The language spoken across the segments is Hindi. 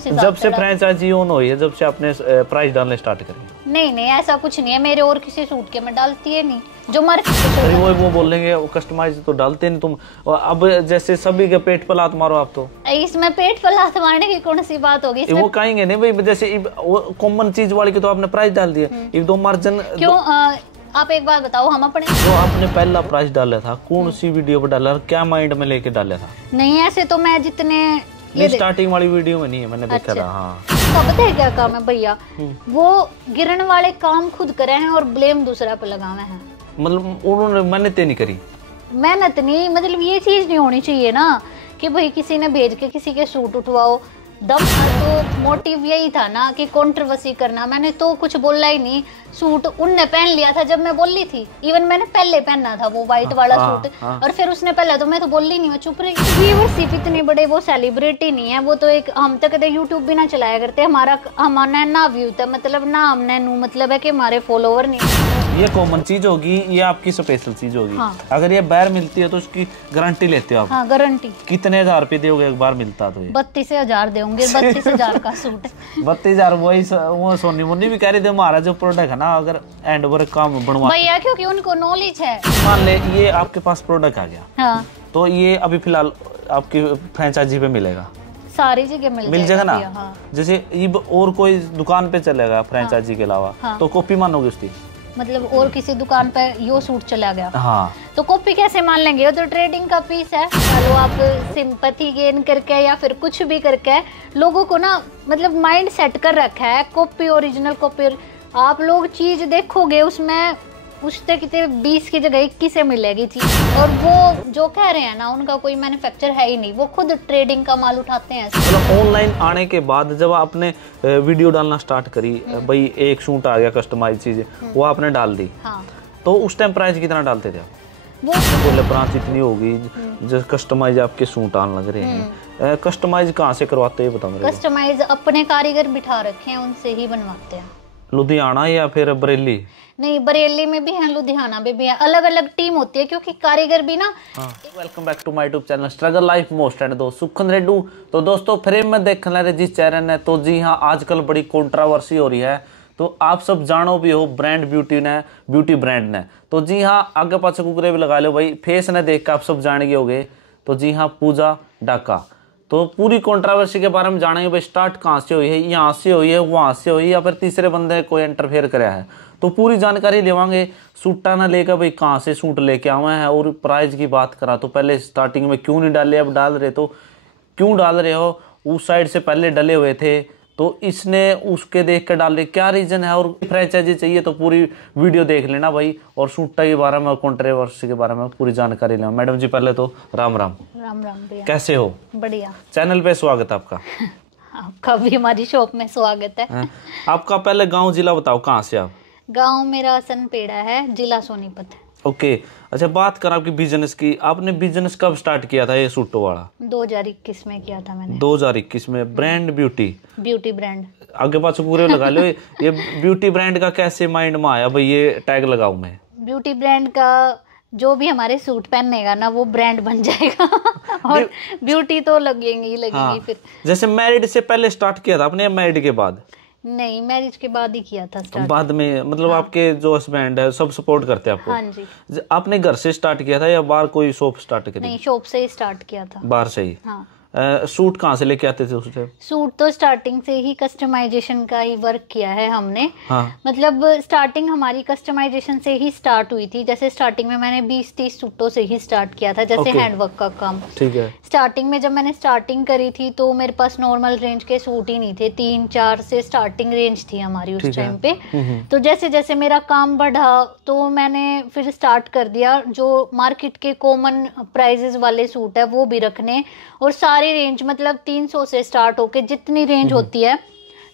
उस हिसाब जब से फ्रेंचाइजी ओन हुई है, जब से आपने प्राइस डालने स्टार्ट करे? नहीं ऐसा कुछ नहीं है मेरे, और किसी सूट के मैं डालती है नहीं जो मार्केट। अरे वो बोलेंगे वो कस्टमाइज तो डालते नहीं तुम, और अब जैसे सभी के पेट पर लात मारो आप तो। इसमें पेट पर लात मारने की कौन सी बात होगी? वो कहेंगे नहीं भाई, जैसे कॉमन चीज वाली की तो आपने प्राइस डाल दिया, एक दो मार्जिन क्यों? आप एक बात बताओ, हम अपने जो आपने पहला प्राइस डाला था कौन सी वीडियो पर डाला, क्या माइंड में लेके डाला था? नहीं ऐसे तो मैं जितने ये स्टार्टिंग वाली वीडियो में नहीं है, मैंने देखा था। हाँ पता है क्या काम है भैया, वो गिरने वाले काम खुद करे हैं और ब्लेम दूसरा पे लगावे हैं। मतलब उन्होंने मेहनत नहीं करी, मेहनत नहीं, मतलब ये चीज नहीं होनी चाहिए ना कि भाई किसी ने भेज के किसी के सूट उठवाओ। दम तो मोटिव यही था ना कि कंट्रोवर्सी करना। मैंने तो कुछ बोला ही नहीं, सूट उनने पहन लिया था जब मैं बोली थी। इवन मैंने पहले पहना था वो व्हाइट वाला सूट, और फिर उसने पहले, तो मैं तो बोली नहीं, मैं चुप रही। व्यूअरशिप इतने बड़े वो सेलिब्रिटी नहीं है, वो तो एक हम तो कदे यूट्यूब भी ना चलाया करते। हमारा ना व्यू था, मतलब ना हमने मतलब है कि हमारे फॉलोवर नहीं। ये कॉमन चीज होगी, ये आपकी स्पेशल चीज होगी। अगर ये बाहर मिलती है तो उसकी गारंटी लेते हो आप? हाँ गारंटी। कितने हजार रुपए दोगे एक बार मिलता तो? 32,000 देंगे, 32,000 का सूट। 32,000 वही वो सोनी मुन्नी भी कह रही थी हमारा जो प्रोडक्ट है ना, अगर एंड वर्क काम बनवा भैया, क्योंकि उनको नॉलेज है। मान ले ये आपके पास प्रोडक्ट आ गया, हाँ, तो ये अभी फिलहाल आपकी फ्रेंचाइजी पे मिलेगा, सारी जगह मिल जाएगा ना। हाँ। जैसे और कोई दुकान पे चलेगा फ्रेंचाइजी के अलावा, तो कॉपी मानोगे उसकी? मतलब और किसी दुकान पे यो सूट चला गया, हाँ, तो कॉपी कैसे मान लेंगे? वो तो ट्रेडिंग का पीस है। चलो आप सिंपैथी गेन करके या फिर कुछ भी करके लोगों को ना, मतलब माइंड सेट कर रखा है कॉपी ओरिजिनल कॉपी। आप लोग चीज देखोगे उसमें उससे कितने 20 की जगह 21 से मिलेगी चीज। और वो जो कह रहे हैं ना, उनका कोई मैन्युफैक्चर है ही नहीं, वो खुद ट्रेडिंग का माल उठाते हैं। मतलब ऑनलाइन आने के बाद जब आपने वीडियो डालना स्टार्ट करी, भाई एक सूट आ गया कस्टमाइज चीज, वो आपने डाल दी, हाँ। तो उस टाइम प्राइस कितना डालते थे आप? वो बोले ब्रांच इतनी होगी, जो कस्टमाइज आपके सूट आने लग रहे हैं, कस्टमाइज कहाँ से करवाते हैं बताओ मेरे? कस्टमाइज अपने कारीगर बिठा रखे हैं, उनसे ही बनवाते हैं। लुधियाना या फिर बरेली? नहीं, बरेली में भी है, लुधियाना में भी है, अलग अलग टीम होती है क्योंकि कारीगर भी ना। Welcome back to my YouTube channel struggle life most and दोस्त सुखन रेड्डू। तो दोस्तों फ्रेम में देखने रहे जिस चैनल ने, तो जी हाँ आजकल बड़ी कंट्रोवर्सी हो रही है, तो आप सब जानो भी हो ब्रांड ब्यूटी ने, ब्यूटी ब्रांड ने, तो जी हाँ आगे पाछे कुकरे भी लगा लो भाई, फेस ने देख के आप सब जान गए होगे। तो जी हाँ पूजा डाका, तो पूरी कंट्रोवर्सी के बारे में जानेंगे भाई, स्टार्ट कहाँ से हुई है, यहाँ से हुई है, वहाँ से हुई है, या फिर तीसरे बंदे कोई इंटरफेयर कराया है, तो पूरी जानकारी लेवांगे। सूटा ना लेकर भाई कहाँ से सूट लेके आवे हैं, और प्राइस की बात करा तो पहले स्टार्टिंग में क्यों नहीं डाले, अब डाल रहे तो क्यों डाल रहे हो, उस साइड से पहले डले हुए थे तो इसने उसके देख कर डाल रहे, क्या रीजन है, और फ्रेंचाइजी चाहिए तो पूरी वीडियो देख लेना भाई, और सूटा के बारे में कंट्रोवर्सी के बारे में पूरी जानकारी लेना। मैडम जी पहले तो राम राम। राम राम भैया, कैसे हो? बढ़िया। चैनल पे स्वागत है आपका। आपका भी हमारी शॉप में स्वागत है। आपका पहले गांव जिला बताओ, कहाँ से आप? गांव मेरा सनपेड़ा है, जिला सोनीपत। ओके, अच्छा बात कर आपकी बिजनेस की, आपने बिजनेस कब स्टार्ट किया था ये सूटों वाला? 2021 में किया था मैंने। 2021 में। ब्रांड ब्यूटी ब्रांड, आगे पास पूरे लगा लो। ये ब्यूटी ब्रांड का कैसे माइंड में आया भाई ये टैग लगाऊं मैं? ब्यूटी ब्रांड का जो भी हमारे सूट पहनेगा ना वो ब्रांड बन जाएगा और ब्यूटी तो लगेंगी ही लगेंगी। हाँ। फिर जैसे मैरिड से पहले स्टार्ट किया था आपने या मैरिड के बाद? नहीं, मैरिज के बाद ही किया था स्टार्ट। बाद में मतलब हाँ। आपके जो हस्बैंड है सब सपोर्ट करते हैं आपको? हाँ जी। आपने घर से स्टार्ट किया था या बाहर कोई शॉप स्टार्ट करी? नहीं, शॉप से ही स्टार्ट किया था। बाहर से ही? हाँ। सूट कहाँ से लेके आते थे उस टाइम? सूट तो स्टार्टिंग से ही कस्टमाइजेशन का ही वर्क किया है हमने। हाँ। मतलब स्टार्टिंग हमारी कस्टमाइजेशन से ही स्टार्ट हुई थी। जैसे स्टार्टिंग में मैंने 20-30 सूटों से ही स्टार्ट किया था, जैसे हैंडवर्क का काम। ठीक है। स्टार्टिंग में जब मैंने स्टार्टिंग करी थी तो मेरे पास नॉर्मल रेंज के सूट ही नहीं थे, 3-4 से स्टार्टिंग रेंज थी हमारी उस टाइम पे। तो जैसे जैसे मेरा काम बढ़ा तो मैंने फिर स्टार्ट कर दिया जो मार्केट के कॉमन प्राइजेस वाले सूट है वो भी रखने, और सारी रेंज मतलब 300 से स्टार्ट होके जितनी रेंज होती है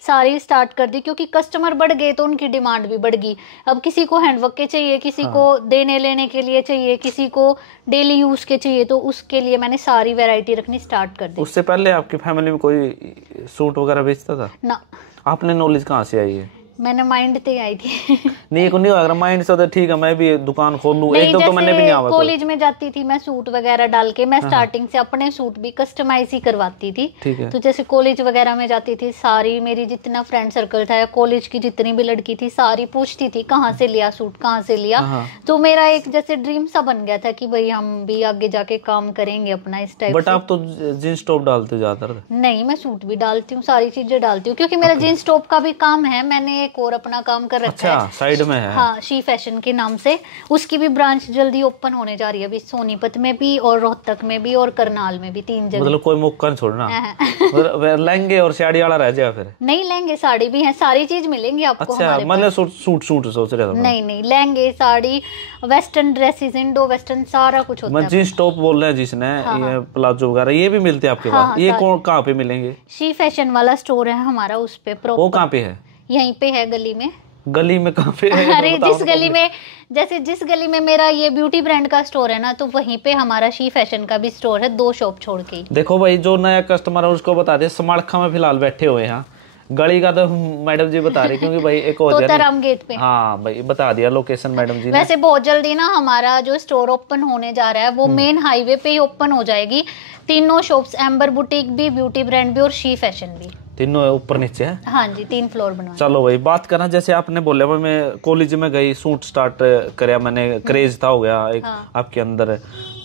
सारी स्टार्ट कर दी, क्योंकि कस्टमर बढ़ गए तो उनकी डिमांड भी बढ़ गई। अब किसी को हैंडवर्क के चाहिए, किसी को देने लेने के लिए चाहिए, किसी को डेली यूज के चाहिए, तो उसके लिए मैंने सारी वैरायटी रखनी स्टार्ट कर दी। उससे पहले आपकी फैमिली में कोई सूट वगैरह बेचता था? ना। आपने नॉलेज कहाँ से आई है? मैंने माइंड ते आई थी। नहीं को नहीं अगर माइंड से तो ठीक है मैं भी दुकान खोल लूं, एक दो तो मैंने भी नहीं आवा। कॉलेज में जाती थी मैं सूट वगैरह डाल के, मैं स्टार्टिंग से अपने सूट भी कस्टमाइज ही करवाती थी। ठीक है। तो जैसे कॉलेज वगैरह में जाती थी, सारी मेरी जितना फ्रेंड सर्कल था, कॉलेज की जितनी भी लड़की थी, सारी पूछती थी कहाँ से लिया सूट, कहाँ से लिया। तो मेरा एक जैसे ड्रीम सा बन गया था कि भाई हम भी आगे जाके काम करेंगे अपना इस टाइप। बट आप तो जींस टॉप डालते हो ज्यादातर? नहीं, मैं सूट भी डालती हूँ, सारी चीजें डालती हूँ, क्योंकि मेरा जींस टॉप का भी काम है। मैंने एक और अपना काम कर रखा है साइड में है। हाँ, शी फैशन के नाम से। उसकी भी ब्रांच जल्दी ओपन होने जा रही है, अभी सोनीपत में भी और रोहतक में भी और करनाल में भी, 3 जगह। मतलब कोई मौका नहीं छोड़ना। लहंगे और साड़ी वाला रह जाए फिर? नहीं, लहंगे साड़ी भी है, सारी चीज मिलेंगी आपको। अच्छा, मैंने सूट सोच रहा था। नहीं, लहंगे sari, western dresses, Indo western, सारा कुछ होता है। जींस टॉप बोल रहे हैं जिसने, ये प्लाजो वगैरह ये भी मिलते हैं आपके पास? ये कहाँ पे मिलेंगे? शी फैशन वाला स्टोर है हमारा, उस पे प्रॉपर। वो कहाँ पे है? यहीं पे है, गली में। गली में कहाँ पे है? अरे जिस गली में, जैसे जिस गली में मेरा ये ब्यूटी ब्रांड का स्टोर है ना, तो वहीं पे हमारा शी फैशन का भी स्टोर है, 2 शॉप छोड़ के। देखो भाई, जो नया कस्टमर है उसको बता दे, समाड़खा में फिलहाल बैठे हुए हैं। गली का तो मैडम जी बता रही, क्योंकि भाई एक हो जाए गेट पे। हाँ भाई, बता दिया लोकेशन मैडम जी ने। वैसे बहुत जल्दी ना हमारा जो स्टोर ओपन होने जा रहा है वो मेन हाईवे पे ही ओपन हो जाएगी। तीनों शॉप्स, एम्बर बुटीक भी, ब्यूटी ब्रांड भी और शी फैशन भी, तीनों ऊपर नीचे है। हाँ जी, 3 फ्लोर बनवा। चलो भाई, बात करना जैसे आपने बोला, मैं कॉलेज में गई, सूट स्टार्ट कराया मैंने, क्रेज था हो गया एक आपके अंदर,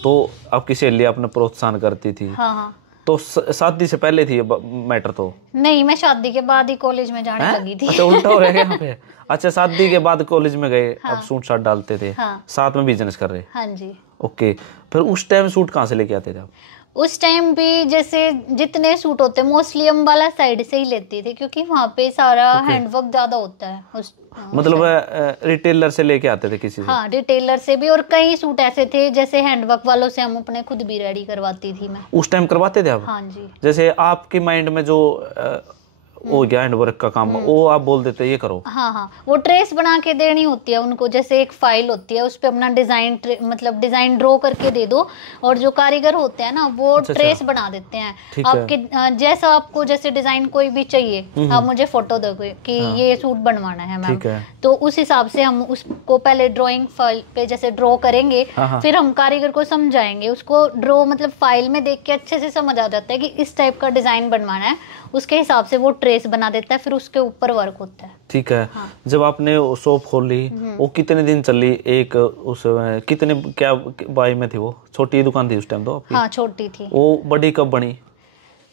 तो आपकी सहेली आपने प्रोत्साहन करती थी। हाँ। तो शादी से पहले थी मैटर? तो नहीं, मैं शादी के बाद ही कॉलेज में जाने लगी थी। अच्छा, उल्टा हो गया यहाँ पे। अच्छा, शादी के बाद कॉलेज में गए, अब सूट साट डालते थे, साथ में बिजनेस कर रहे? हाँ जी। ओके, फिर उस टाइम सूट कहाँ से लेके आते थे आप? उस टाइम भी जैसे जितने सूट होते मोस्टली अम्बाला साइड से ही लेती थी, क्योंकि वहाँ पे सारा हैंडवर्क ज्यादा होता है। मतलब रिटेलर से लेके आते थे किसी से? हाँ, रिटेलर से भी, और कई सूट ऐसे थे जैसे हैंडवर्क वालों से हम अपने खुद भी रेडी करवाती थी मैं। उस टाइम करवाते थे आप? हाँ जी। जैसे आपके माइंड में जो हो गया हैंडवर्क का काम, वो आप बोल देते ये करो? हाँ, वो ट्रेस बना के देनी होती है उनको, जैसे एक फाइल होती है, उस पे अपना डिजाइन, मतलब डिजाइन ड्रॉ करके दे दो, और जो कारीगर होते हैं ना वो ट्रेस बना देते हैं आपके, जैसा आपको जैसे डिजाइन कोई भी चाहिए, आप मुझे फोटो दोगे कि ये सूट बनवाना है मैम, तो उस हिसाब से हम उसको पहले ड्रॉइंग फाइल पे जैसे ड्रॉ करेंगे, फिर हम कारीगर को समझाएंगे, उसको ड्रॉ मतलब फाइल में देख के अच्छे से समझ आ जाता है कि इस टाइप का डिजाइन बनवाना है, उसके हिसाब से वो ट्रेस बना देता है, फिर उसके ऊपर वर्क होता है। ठीक है। हाँ। जब आपने शॉप खोली, वो कितने दिन चली? एक उस कितने क्या बाई में थी वो? छोटी दुकान थी उस टाइम तो आपकी? हाँ, छोटी थी। वो बड़ी कब बनी?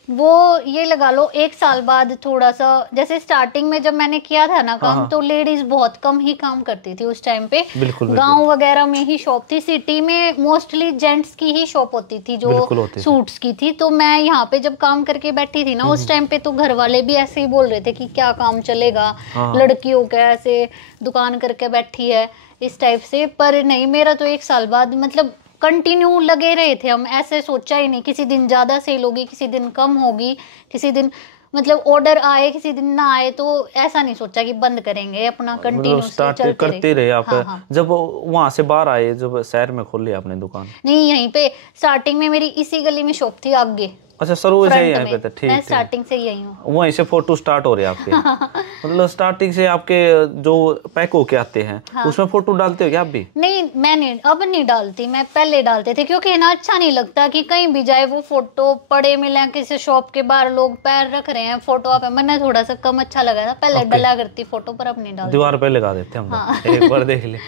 वो ये लगा लो 1 साल बाद, थोड़ा सा जैसे स्टार्टिंग में जब मैंने किया था ना काम, तो लेडीज बहुत कम ही काम करती थी उस टाइम पे। गांव वगैरह में ही शॉप थी, सिटी में मोस्टली जेंट्स की ही शॉप होती थी जो सूट्स की थी। तो मैं यहाँ पे जब काम करके बैठी थी ना उस टाइम पे, तो घर वाले भी ऐसे ही बोल रहे थे कि क्या काम चलेगा, लड़कियों का ऐसे दुकान करके बैठी है, इस टाइप से। पर नहीं, मेरा तो 1 साल बाद मतलब कंटिन्यू लगे रहे थे हम, ऐसे सोचा ही नहीं किसी दिन ज्यादा सेल होगी, किसी दिन कम होगी, किसी दिन मतलब ऑर्डर आए, किसी दिन ना आए, तो ऐसा नहीं सोचा कि बंद करेंगे, अपना कंटिन्यू स्टार्ट करते रहे आप। हाँ। जब वहां से बाहर आए, जब शहर में खोली आपने दुकान? नहीं, यहीं पे स्टार्टिंग में मेरी इसी गली में शॉप थी आगे। अच्छा, शुरू से ही यहीं पे था? ठीक, मैं स्टार्टिंग से यही हूँ। वहीं से फोटो स्टार्ट हो रहे हैं आपके? मतलब स्टार्टिंग से आपके जो पैक होके आते हैं, हाँ। उसमें फोटो डालते हो क्या आप भी? नहीं, मैंने अब नहीं डालती, मैं पहले डालते थे, क्योंकि ना अच्छा नहीं लगता कि कहीं भी जाए वो फोटो पड़े मिले, किसी शॉप के बाहर लोग पैर रख रहे हैं, फोटो आप, मैंने थोड़ा सा कम अच्छा लगा था, पहले डला करती फोटो, पर अब नहीं डालती। दीवार पे लगा देते हम, एक बार देख ले।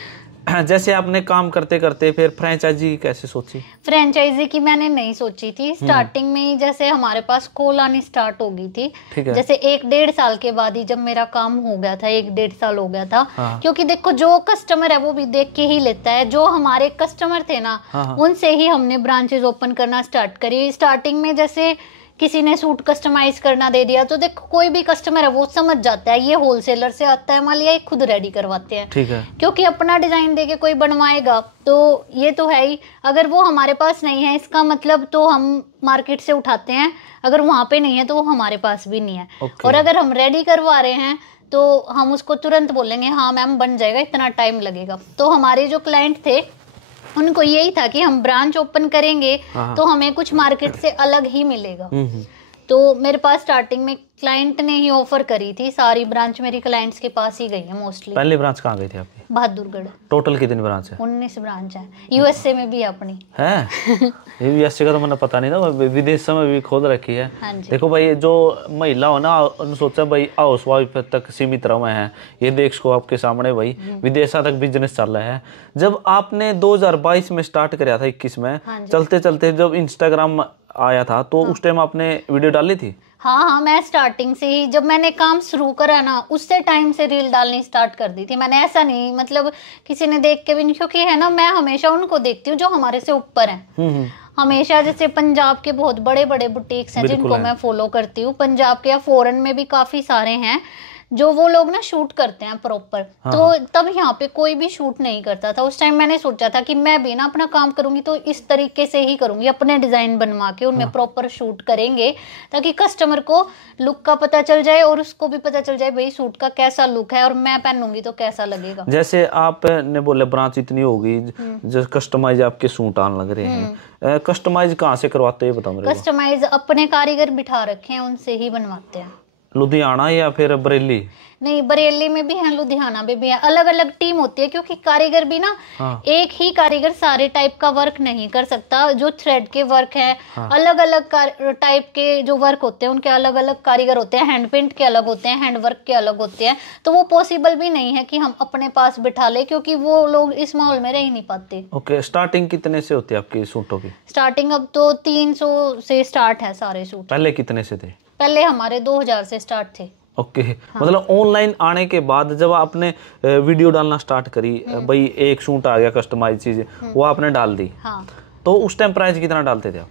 जैसे आपने काम करते करते फिर फ्रेंचाइजी कैसे सोची? फ्रेंचाइजी की मैंने नहीं सोची थी, स्टार्टिंग में ही जैसे हमारे पास कॉल आनी स्टार्ट हो गई थी, जैसे 1-1.5 साल के बाद ही जब मेरा काम हो गया था, 1-1.5 साल हो गया था। हाँ। क्योंकि देखो, जो कस्टमर है वो भी देख के ही लेता है, जो हमारे कस्टमर थे ना, हाँ। उनसे ही हमने ब्रांचेस ओपन करना स्टार्ट करी। स्टार्टिंग में जैसे किसी ने सूट कस्टमाइज करना दे दिया, तो देखो कोई भी कस्टमर है वो समझ जाता है ये होलसेलर से आता है माल, या खुद रेडी करवाते हैं। ठीक है। क्योंकि अपना डिजाइन देके कोई बनवाएगा तो ये तो है ही, अगर वो हमारे पास नहीं है इसका मतलब तो हम मार्केट से उठाते हैं, अगर वहां पे नहीं है तो वो हमारे पास भी नहीं है। और अगर हम रेडी करवा रहे हैं तो हम उसको तुरंत बोलेंगे हाँ मैम बन जाएगा, इतना टाइम लगेगा। तो हमारे जो क्लाइंट थे उनको यही था कि हम ब्रांच ओपन करेंगे तो हमें कुछ मार्केट से अलग ही मिलेगा। तो मेरे पास स्टार्टिंग में क्लाइंट ने ही ऑफर करी थी, सारी ब्रांच मेरी क्लाइंट्स के पास ही गई है मोस्टली। पहली ब्रांच कहाँ गई थी आपकी? बहादुरगढ़। टोटल कितनी ब्रांच है? 19 ब्रांच है, यूएसए में भी है अपनी है। ये यूएसए का तो मैंने पता नहीं था, विदेशों में भी खोद रखी है। हाँ जी। देखो भाई, जो महिला हो ना, उन्होंने सोचा भाई हाउस वाइफ तक सीमित रहे हैं, ये देख को आपके सामने भाई विदेशा तक बिजनेस चल रहा है। जब आपने 2022 में स्टार्ट कराया था, 21 में चलते चलते जब इंस्टाग्राम आया था तो उस टाइम आपने वीडियो डाली थी? हाँ, मैं स्टार्टिंग से ही, जब मैंने काम शुरू करा ना, उससे टाइम से रील डालनी स्टार्ट कर दी थी मैंने। ऐसा नहीं मतलब किसी ने देख के भी नहीं, क्योंकि है ना, मैं हमेशा उनको देखती हूँ जो हमारे से ऊपर हैं। हमेशा जैसे पंजाब के बहुत बड़े बड़े बुटीक्स हैं जिनको मैं फॉलो करती हूँ, पंजाब के या फॉरेन में भी काफी सारे हैं जो वो लोग ना शूट करते हैं प्रॉपर। तो तब यहाँ पे कोई भी शूट नहीं करता था। उस टाइम मैंने सोचा था कि मैं भी ना अपना काम करूंगी तो इस तरीके से ही करूंगी, अपने डिजाइन बनवा के उनमें प्रॉपर शूट करेंगे, ताकि कस्टमर को लुक का पता चल जाए और उसको भी पता चल जाए भाई सूट का कैसा लुक है और मैं पहनूंगी तो कैसा लगेगा। जैसे आपने बोले ब्रांच इतनी होगी, जो कस्टमाइज आपके सूट आने लग रहे हैं, कस्टमाइज कहाँ से करवाते हैं बताओ मेरे को? कस्टमाइज अपने कारीगर बिठा रखे हैं, उनसे ही बनवाते हैं। लुधियाना या फिर बरेली? नहीं, बरेली में भी है, लुधियाना में भी है, अलग अलग टीम होती है, क्योंकि कारीगर भी ना एक ही कारीगर सारे टाइप का वर्क नहीं कर सकता। जो थ्रेड के वर्क है, अलग अलग टाइप के जो वर्क होते हैं उनके अलग अलग कारीगर होते हैं, हैंड पेंट के अलग होते हैं, हैंड वर्क के अलग होते हैं। तो वो पॉसिबल भी नहीं है कि हम अपने पास बिठा ले, क्योंकि वो लोग इस माहौल में रह ही नहीं पाते। ओके, स्टार्टिंग कितने से होती है आपकी सूटों की? स्टार्टिंग अब तो 300 से स्टार्ट है सारे सूट। पहले कितने से थे? पहले हमारे 2000 से स्टार्ट थे। ओके। मतलब ऑनलाइन आने के बाद जब आपने वीडियो डालना स्टार्ट करी, भाई एक सूट आ गया कस्टमाइज चीज, वो आपने डाल दी, तो उस टाइम प्राइस कितना डालते थे आप?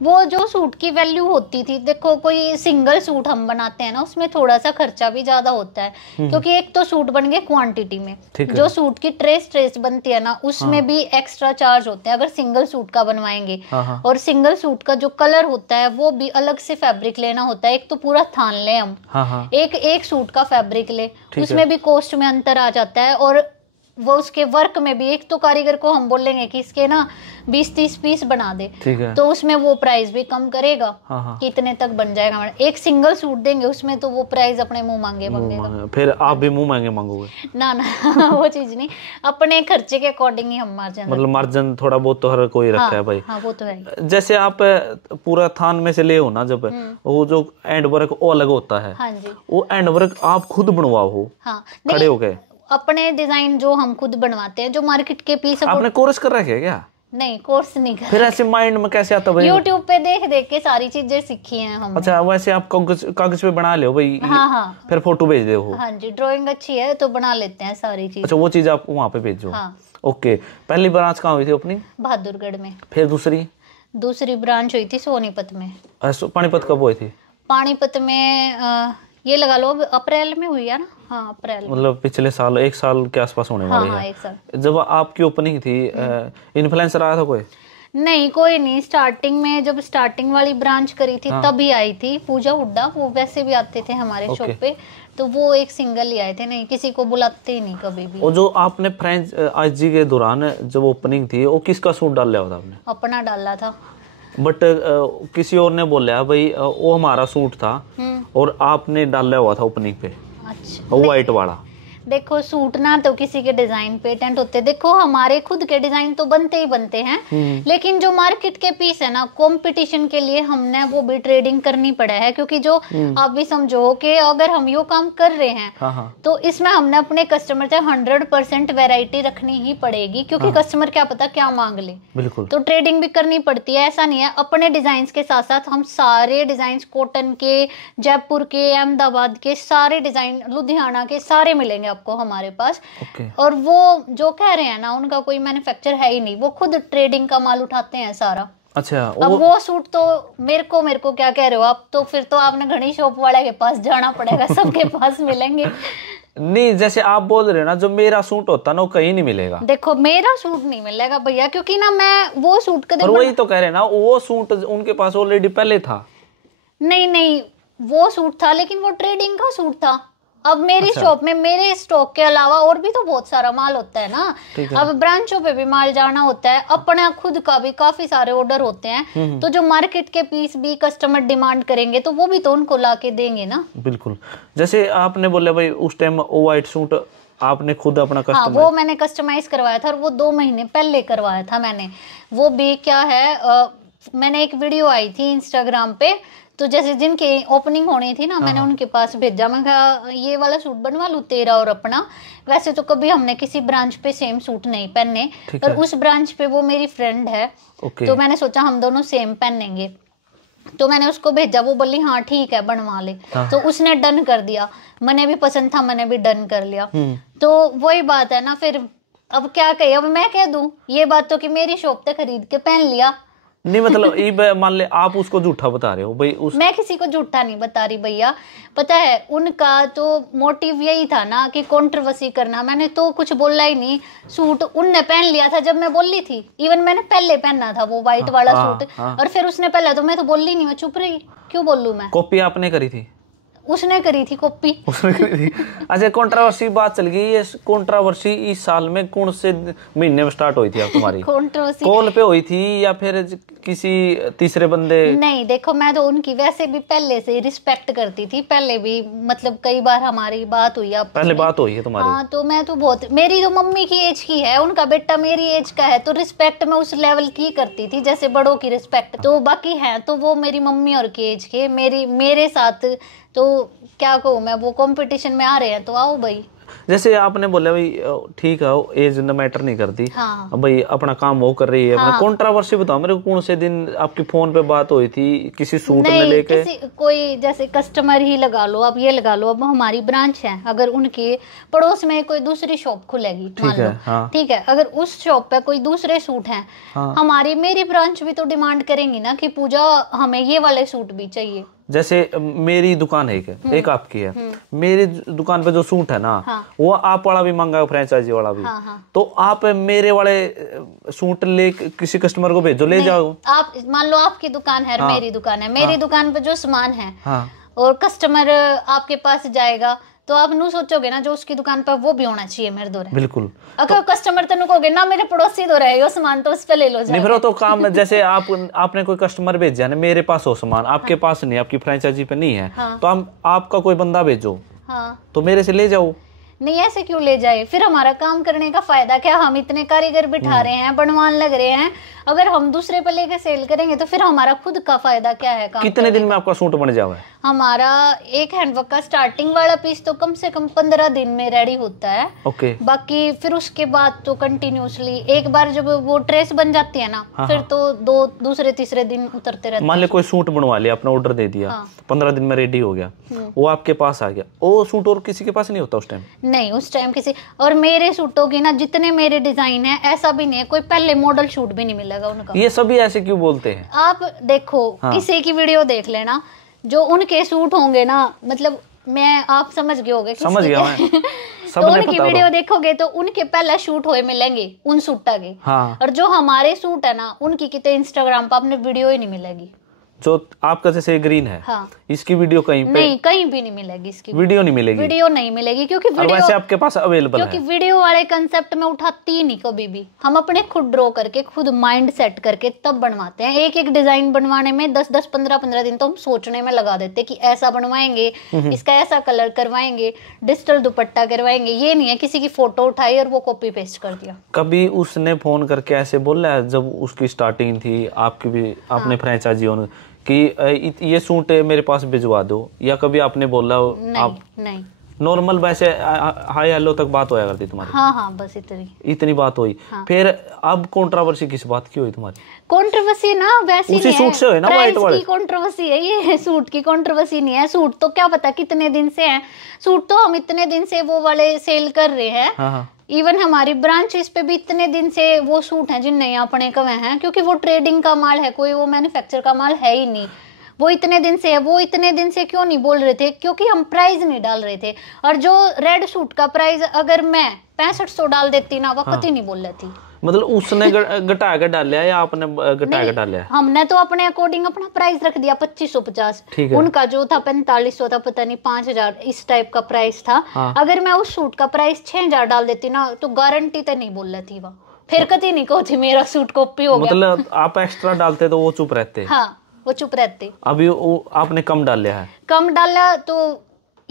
वो जो सूट की वैल्यू होती थी, देखो कोई सिंगल सूट हम बनाते हैं ना, उसमें थोड़ा सा खर्चा भी ज्यादा होता है, क्योंकि एक तो सूट बन गए क्वांटिटी में, जो सूट की ट्रेस बनती है ना, उसमें भी एक्स्ट्रा चार्ज होते हैं अगर सिंगल सूट का बनवाएंगे। और सिंगल सूट का जो कलर होता है वो भी अलग से फैब्रिक लेना होता है। एक तो पूरा थान ले हम, एक सूट का फैब्रिक ले, उसमें भी कॉस्ट में अंतर आ जाता है। और वो उसके वर्क में भी, एक तो कारीगर को हम बोलेंगे कि इसके ना 20-30 पीस बना दे, तो उसमें वो प्राइस भी कम करेगा कि इतने तक बन जाएगा। एक सिंगल सूट देंगे उसमें तो वो प्राइस अपने मुंह मांगे मांगेगा। फिर आप भी मुंह मांगे मांगोगे? ना वो चीज नहीं, अपने खर्चे के अकॉर्डिंग ही हम मार्जिन, मतलब मार्जिन थोड़ा बहुत तो हर कोई रखा है भाई। हाँ, वो तो है। जैसे आप पूरा थान में से ले हो ना, जब वो जो एंड वर्क वो अलग होता है, वो एंड वर्क आप खुद बनवाओ हो खड़े हो गए? अपने डिजाइन जो हम खुद बनवाते हैं, जो मार्केट के पीस। आपने कोर्स कर रखे है क्या? नहीं, कोर्स नहीं कर। फिर ऐसे माइंड में कैसे आता भाई? YouTube पे देख देख के सारी चीजें सीखी हैं हमने। अच्छा, वैसे आप कागज पे बना ले हो भाई? हाँ। फिर फोटो भेज दे हो? हाँ जी, ड्राइंग अच्छी है तो बना लेते हैं सारी चीज। अच्छा, वो चीज आप वहाँ पे भेजो? ओके। पहली ब्रांच कहाँ हुई थी अपनी? बहादुरगढ़ में। फिर दूसरी ब्रांच हुई थी सोनीपत में। पानीपत कब हुई थी? पानीपत में ये लगा लो अप्रैल में हुई है ना। हाँ, अप्रैल। मतलब पिछले साल, 1 साल के आसपास होने वाली है। 1 साल। जब आपकी ओपनिंग थी, इन्फ्लुएंसर आया था कोई? नहीं, कोई नहीं। स्टार्टिंग में जब स्टार्टिंग वाली ब्रांच करी थी तभी आई थी पूजा हुड्डा, वो वैसे भी आते थे हमारे शॉप पे, तो वो एक सिंगल ही आए थे, नहीं किसी को बुलाते ही नहीं कभी भी। और जो आपने फ्रेंचाइजी के दौरान जब ओपनिंग थी, वो किसका सूट डाल लिया था आपने? अपना डाला था। बट किसी और ने बोला भाई वो हमारा सूट था और आपने डाला हुआ था ओपनिंग पे। अच्छा, व्हाइट वाला। देखो सूट ना तो किसी के डिजाइन पेटेंट होते, देखो हमारे खुद के डिजाइन तो बनते ही बनते हैं, लेकिन जो मार्केट के पीस है ना, कंपटीशन के लिए हमने वो भी ट्रेडिंग करनी पड़ा है, क्योंकि जो आप भी समझो कि अगर हम यो काम कर रहे हैं तो इसमें हमने अपने कस्टमर से 100% वैरायटी रखनी ही पड़ेगी, क्योंकि कस्टमर क्या पता क्या मांग ले। बिल्कुल। तो ट्रेडिंग भी करनी पड़ती है। ऐसा नहीं है, अपने डिजाइन के साथ साथ हम सारे डिजाइन, कॉटन के, जयपुर के, अहमदाबाद के सारे डिजाइन, लुधियाना के सारे मिलेंगे को हमारे पास। और वो जो कह रहे हैं ना, उनका कोई मैन्युफैक्चर है ही नहीं, वो खुद ट्रेडिंग का माल उठाते हैं सारा। अच्छा, अब वो सूट तो मेरे को क्या कह रहे हो आप? तो फिर तो आपने घनी शॉप वाले के पास जाना पड़ेगा, सबके पास मिलेंगे नहीं। जैसे आप बोल रहे हो ना, जो मेरा सूट होता ना वो कहीं नहीं मिलेगा। देखो मेरा सूट नहीं मिलेगा भैया, क्योंकि ना मैं वो सूट का, वही तो कह रहे ना, वो सूट उनके पास ऑलरेडी पहले था। नहीं, वो सूट था लेकिन वो ट्रेडिंग का सूट था। अब मेरी शॉप में मेरे स्टॉक के अलावा और भी तो बहुत सारा माल होता है ना। अब ब्रांचों पे भी माल जाना होता है, अपना खुद का भी काफी सारे ऑर्डर होते हैं, तो जो मार्केट के पीस भी कस्टमर डिमांड करेंगे तो वो भी तो उनको ला के देंगे ना। बिल्कुल। जैसे आपने बोला भाई उस टाइम वो व्हाइट सूट आपने खुद अपना हाँ, वो मैंने कस्टमाइज करवाया था और वो 2 महीने पहले करवाया था मैंने। वो भी क्या है, मैंने एक वीडियो आई थी इंस्टाग्राम पे, तो जैसे जिनके ओपनिंग होनी थी ना, मैंने उनके पास भेजा, मैं कहा ये वाला सूट बनवा लूं तेरा और अपना। वैसे तो कभी हमने किसी ब्रांच पे सेम सूट नहीं पहने, पर उस ब्रांच पे वो मेरी फ्रेंड है, तो मैंने सोचा हम दोनों सेम पहनेंगे। तो मैंने उसको भेजा, वो बोली हाँ ठीक है बनवा ले। तो उसने डन कर दिया, मैंने भी पसंद था, मैंने भी डन कर लिया। तो वही बात है ना, फिर अब क्या कहे, अब मैं कह दूं ये बात तो कि मेरी शॉप से खरीद के पहन लिया। नहीं मतलब ये मान ले आप उसको झूठा बता रहे हो भाई मैं किसी को झूठा नहीं बता रही भैया, पता है उनका तो मोटिव यही था ना कि कंट्रोवर्सी करना। मैंने तो कुछ बोला ही नहीं, सूट उनने पहन लिया था जब मैं बोली थी। इवन मैंने पहले पहना था वो व्हाइट वाला सूट, और फिर उसने पहला, तो मैं तो बोली नहीं, मैं चुप रही, क्यों बोलूं मैं। कॉपी आपने करी थी? उसने करी थी कॉपी। उसने करी थी। अच्छा, कंट्रोवर्सी बात चल गई। ये कंट्रोवर्सी इस साल में कौन से महीने में स्टार्ट हुई थी आप तुम्हारी? कंट्रोवर्सी कॉल पे हुई थी या फिर किसी तीसरे बंदे? नहीं, देखो मैं तो उनकी वैसे भी पहले से रिस्पेक्ट करती थी, पहले भी मतलब कई बार हमारी बात हुई। अब पहले बात हुई है तुम्हारी? हाँ, तो मैं तो बहुत, मेरी तो मम्मी की एज की है, उनका बेटा मेरी एज का है, तो रिस्पेक्ट मैं उस लेवल की करती थी जैसे बड़ों की रिस्पेक्ट। तो बाकी है तो वो मेरी मम्मी और की एज के, मेरे साथ तो क्या कहूँ मैं, वो कंपटीशन में आ रहे हैं तो आओ भाई। जैसे आपने बोला भाई ठीक है एज न मैटर नहीं करती, हाँ। भाई अपना काम वो कर रही है। हाँ। कंट्रोवर्सी बताओ मेरे को, कौन से दिन आपकी फोन पे बात हुई थी किसी सूट में लेके? कोई जैसे कस्टमर ही लगा लो, अब ये लगा लो, अब हमारी ब्रांच है, अगर उनके पड़ोस में कोई दूसरी शॉप खुलेगी मान लो, हाँ। ठीक है, अगर उस शॉप पे कोई दूसरे सूट हैं, हाँ। मेरी ब्रांच भी तो डिमांड करेंगी ना कि पूजा हमें ये वाले सूट भी चाहिए। जैसे मेरी दुकान है एक आपकी है, मेरी दुकान पे जो सूट है ना, हाँ। वो आप वाला भी मांगा, फ्रेंचाइजी वाला भी, हाँ, हाँ। तो आप मेरे वाले सूट ले किसी कस्टमर को भेजो, ले जाओ। आप मान लो आपकी दुकान है, हाँ। मेरी दुकान है, मेरी दुकान पे जो सामान है, हाँ। और कस्टमर आपके पास जाएगा तो आप नू सोचोगे ना जो उसकी दुकान पर वो भी होना चाहिए मेरे दो। बिल्कुल। अगर कस्टमर तो कहोगे ना मेरे पड़ोसी दो रहे हो सामान, तो उस पे ले लो जाके। नहीं फिर तो काम जैसे आपने कोई कस्टमर भेजा ना, मेरे पास हो सामान, आपके हाँ। पास नहीं, आपकी फ्रेंचाइजी पे नहीं है, हाँ। तो आपका कोई बंदा भेजो, हाँ। तो मेरे से ले जाओ। नहीं ऐसे क्यों ले जाए, फिर हमारा काम करने का फायदा क्या? हम इतने कारीगर बिठा रहे हैं, बनवान लग रहे हैं, अगर हम दूसरे पे लेके सेल करेंगे तो फिर हमारा खुद का फायदा क्या है? काम कितने दिन में आपका सूट बन जाए? हमारा एक हैंडवर्क का स्टार्टिंग वाला पीस तो कम से कम 15 दिन में रेडी होता है। ओके। बाकी फिर उसके बाद तो कंटिन्यूसली, एक बार जब वो ट्रेस बन जाती है ना, हाँ, फिर तो दूसरे तीसरे दिन उतरते रहते हैं। मान ले कोई सूट बनवा लिया, अपना ऑर्डर दे दिया, हाँ। 15 दिन में रेडी हो गया, वो आपके पास आ गया, वो सूट और किसी के पास नहीं होता उस टाइम? नहीं, उस टाइम किसी, और मेरे सूटों की ना जितने मेरे डिजाइन है, ऐसा भी नहीं है कोई पहले मॉडल शूट भी नहीं मिलेगा उनका। ये सभी ऐसे क्यों बोलते हैं? आप देखो, हाँ। किसी की वीडियो देख लेना, जो उनके सूट होंगे ना, मतलब मैं, आप समझ गए होगे, समझ गया मैं। तो उनकी वीडियो देखोगे तो उनके पहले शूट हुए मिलेंगे उन सूटा के, हाँ। और जो हमारे सूट है ना, उनकी कितने इंस्टाग्राम पर आपने वीडियो ही नहीं मिलेगी। जो आपका जैसे ग्रीन है, हाँ। इसकी वीडियो कहीं पे नहीं, कहीं भी नहीं मिलेगी, इसकी वीडियो नहीं मिलेगी, वीडियो नहीं मिलेगी, क्योंकि वीडियो वैसे आपके पास अवेलेबल है, क्योंकि वीडियो वाले कंसेप्ट में उठाती ही नहीं कभी भी। हम अपने खुद ड्रॉ करके, खुद माइंड सेट करके तब बनवाते हैं। एक एक डिजाइन बनवाने में 10-10, 15-15 दिन तो हम सोचने में लगा देते कि ऐसा बनवाएंगे, इसका ऐसा कलर करवाएंगे, डिजिटल दुपट्टा करवाएंगे। ये नहीं है किसी की फोटो उठाई और वो कॉपी पेस्ट कर दिया। कभी उसने फोन करके ऐसे बोला है जब उसकी स्टार्टिंग थी, आपकी भी आपने फ्रेंचाइजी होने कि ये सूट मेरे पास भिजवा दो, या कभी आपने बोला? नहीं। नॉर्मल वैसे हाय हेलो तक बात होया करती तुम्हारी? हाँ हाँ, बस इतनी बात हुई, हाँ। फिर अब कंट्रोवर्सी किस बात की हुई तुम्हारी? कंट्रोवर्सी ना वैसे उसी सूट से है ना, व्हाइट वाले की कंट्रोवर्सी है, ये सूट की कंट्रोवर्सी नहीं है। सूट तो क्या पता कितने दिन से है, सूट तो हम इतने दिन से वो वाले सेल कर रहे हैं, हाँ। इवन हमारी ब्रांचेस पे भी इतने दिन से वो सूट हैं जिनने अपने कवे हैं, क्योंकि वो ट्रेडिंग का माल है, कोई वो मैन्युफैक्चर का माल है ही नहीं। वो इतने दिन से है, वो इतने दिन से क्यों नहीं बोल रहे थे? क्योंकि हम प्राइस नहीं डाल रहे थे, और जो रेड सूट का प्राइस अगर मैं 6500 डाल देती ना, वक्त ही नहीं बोल रही थी। मतलब उसने घटा के डाला या आपने घटा के डाला? हमने तो अपने अकॉर्डिंग अपना प्राइस रख दिया 2550। उनका जो था 4500 था, पता नहीं 5000 इस टाइप का प्राइस था। हाँ। अगर मैं उस सूट का प्राइस 6000 डाल देती ना तो गारंटी तो नहीं बोल रही थी वो, फिर कभी नहीं कहती मेरा सूट कॉपी हो गया। मतलब आप एक्स्ट्रा डालते तो वो चुप रहते? हाँ वो चुप रहते। अभी आपने कम डाला है? कम डाला तो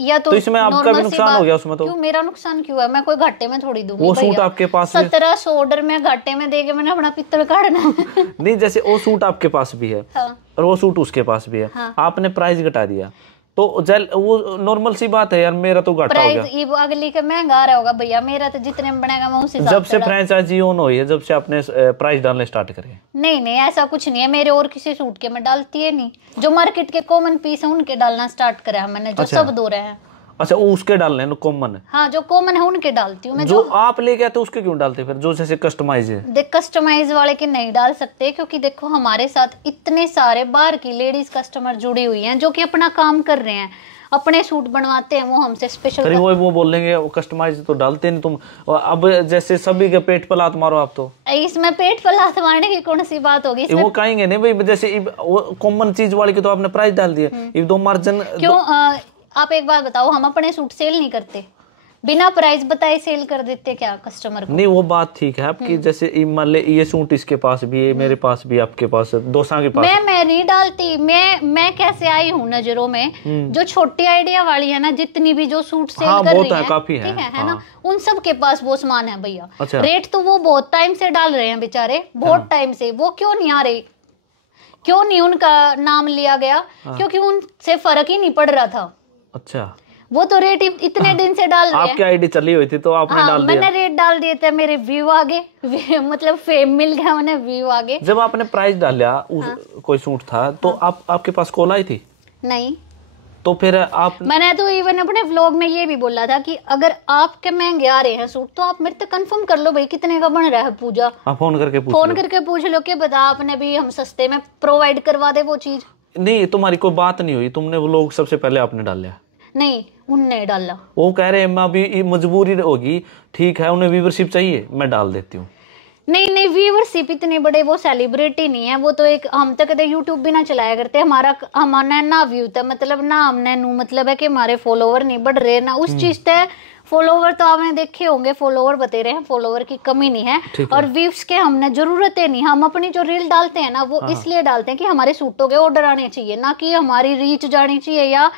या तो इसमें आपका भी नुकसान हो गया उसमें? तो क्यों मेरा नुकसान क्यों है? मैं कोई घाटे में थोड़ी दूंगी। वो सूट आपके पास 1700 ऑर्डर में घाटे में देके मैंने अपना पित्तल काटना नहीं, जैसे वो सूट आपके पास भी है। हाँ। और वो सूट उसके पास भी है। हाँ। आपने प्राइस घटा दिया तो वो नॉर्मल सी बात है यार, मेरा तो घाटा हो गया। अगली का महंगा आ रहा होगा भैया, मेरा तो जितने में बनेगा मैं उसी जब से फ्रेंचाइजी ऑन हुई है, जब से आपने प्राइस डालने स्टार्ट करे? नहीं ऐसा कुछ नहीं है, मेरे और किसी सूट के मैं डालती है नहीं, जो मार्केट के कॉमन पीस है उनके डालना स्टार्ट करा है मैंने, जो सब दो रहे हैं। अच्छा वो उसके डालने हैं कॉमन है? हाँ जो कॉमन है उनके डालती हूँ मैं। जो आप लेके आते उसके क्यों डालते फिर, जो जैसे कस्टमाइज है? देख कस्टमाइज वाले के नहीं डाल सकते, क्योंकि देखो हमारे साथ इतने सारे बाहर की लेडीज कस्टमर जुड़ी हुई हैं जो कि अपना काम कर रहे हैं, अपने सूट बनवाते हैं, वो हमसे स्पेशल। वो बोलेंगे वो कस्टमाइज तो डालते नहीं तुम। अब जैसे सभी के पेट पर लात मारो आप, तो इसमें पेट पर लात मारने की कौन सी बात होगी? वो कहेंगे नहीं भाई, जैसे कॉमन चीज वाले की तो आपने प्राइस डाल दिया, ये 2 मार्जिन क्यों? आप एक बात बताओ, हम अपने सूट सेल नहीं करते, बिना प्राइस बताए सेल कर देते क्या कस्टमर को? नहीं वो बात ठीक है आपकी, जैसे मान ले ये सूट इसके पास भी है, मेरे पास भी, आपके पास, दोसा के पास। मैं नहीं डालती। मैं कैसे आई हूँ नजरों में, जो छोटी आइडिया वाली है ना, जितनी भी जो सूट सेल कर रही है, काफी है, ठीक है ना, उन सब के पास वो सामान है भैया। अच्छा। रेट तो वो बहुत टाइम से डाल रहे हैं बेचारे, बहुत टाइम से। वो क्यों नहीं आ रहे, क्यों नहीं उनका नाम लिया गया? क्योंकि उनसे फर्क ही नहीं पड़ रहा था। अच्छा। वो तो रेट इतने दिन से डाल रहे हैं। आपकी आईडी चली हुई थी तो आपने डाल दिया? मैंने रेट डाल दिए थे, मेरे व्यू आ गए मतलब फेम मिल गया, मैंने व्यू आ गए। जब आपने प्राइस डाला कोई सूट था तो आपके पास कॉल आई थी? नहीं। तो फिर आप? मैंने तो इवन अपने व्लॉग में ये भी बोला था कि अगर आपके महंगे आ रहे हैं सूट तो आप मेरे तक कंफर्म कर लो भाई कितने का बन रहा है। पूजा फोन करके पूछ लो कि बता आपने भी हम सस्ते में प्रोवाइड करवा दे वो चीज। नहीं तुम्हारी कोई बात नहीं हुई, तुमने व्लॉग सबसे पहले आपने डाला? नहीं उनने डाला। वो कह रहे हैं मैं अभी मजबूरी होगी, ठीक है उन्हें व्यूअरशिप चाहिए मैं डाल देती हूँ। नहीं व्यूअरशिप इतने बड़े वो सेलिब्रिटी नहीं है, वो तो एक हम तो कदे यूट्यूब भी ना चलाया करते, हमारा ना व्यू था मतलब ना हमने मतलब है कि हमारे फॉलोवर नहीं बढ़ रहे ना उस चीज से। फॉलोवर तो आपने देखे होंगे, फॉलोवर बते रहे हैं, फॉलोवर की कमी नहीं है और व्यूज के हमने जरूरत है नहीं। हम अपनी जो रील डालते हैं ना वो इसलिए डालते हैं कि हमारे सूटों के ऑर्डर आने चाहिए, ना कि हमारी रीच जानी चाहिए। या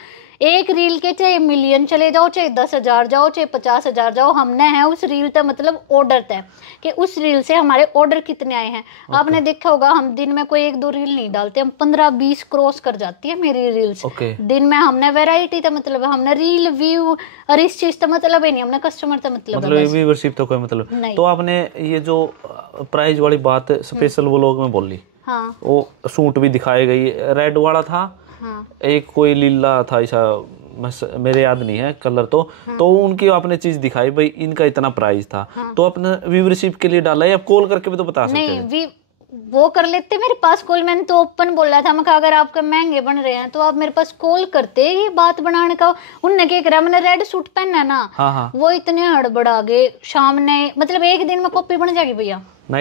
एक रील के चाहे मिलियन चले जाओ, चाहे 10,000 जाओ, चाहे 50,000 जाओ, हमने है उस रील तक मतलब ऑर्डर तय कि उस रील से हमारे ऑर्डर कितने आए हैं। आपने देखा होगा हम दिन में कोई 1-2 रील नहीं डालते, हम 15-20 क्रॉस कर जाती है मेरी रील्स दिन में। हमने वैरायटी का मतलब है, हमने रील व्यू और इस चीज का मतलब ही नहीं, हमने कस्टमर का मतलब व्यूअरशिप तो कोई मतलब नहीं। तो आपने ये जो प्राइस वाली बात स्पेशल व्लॉग में बोली, हाँ वो सूट भी दिखाई गई, रेड वाला था। हाँ। एक कोई लीला था ऐसा, मेरे याद नहीं है कलर तो। हाँ। तो उनकी आपने चीज दिखाई भाई इनका इतना प्राइस था। हाँ। तो अपने व्यूअरशिप के लिए डाला या कॉल करके भी तो बता सकते हैं? नहीं वो कर लेते मेरे पास कॉल, मैंने तो ओपन बोला था, मैं कहा अगर आपके महंगे बन रहे हैं तो आप मेरे पास कॉल करते, ये बात बनाने का। उनने क्या करा, मैंने रेड सूट पहना ना। हाँ। वो इतने हड़बड़ा गए शाम ने, मतलब एक दिन में कॉपी बन जाएगी भैया,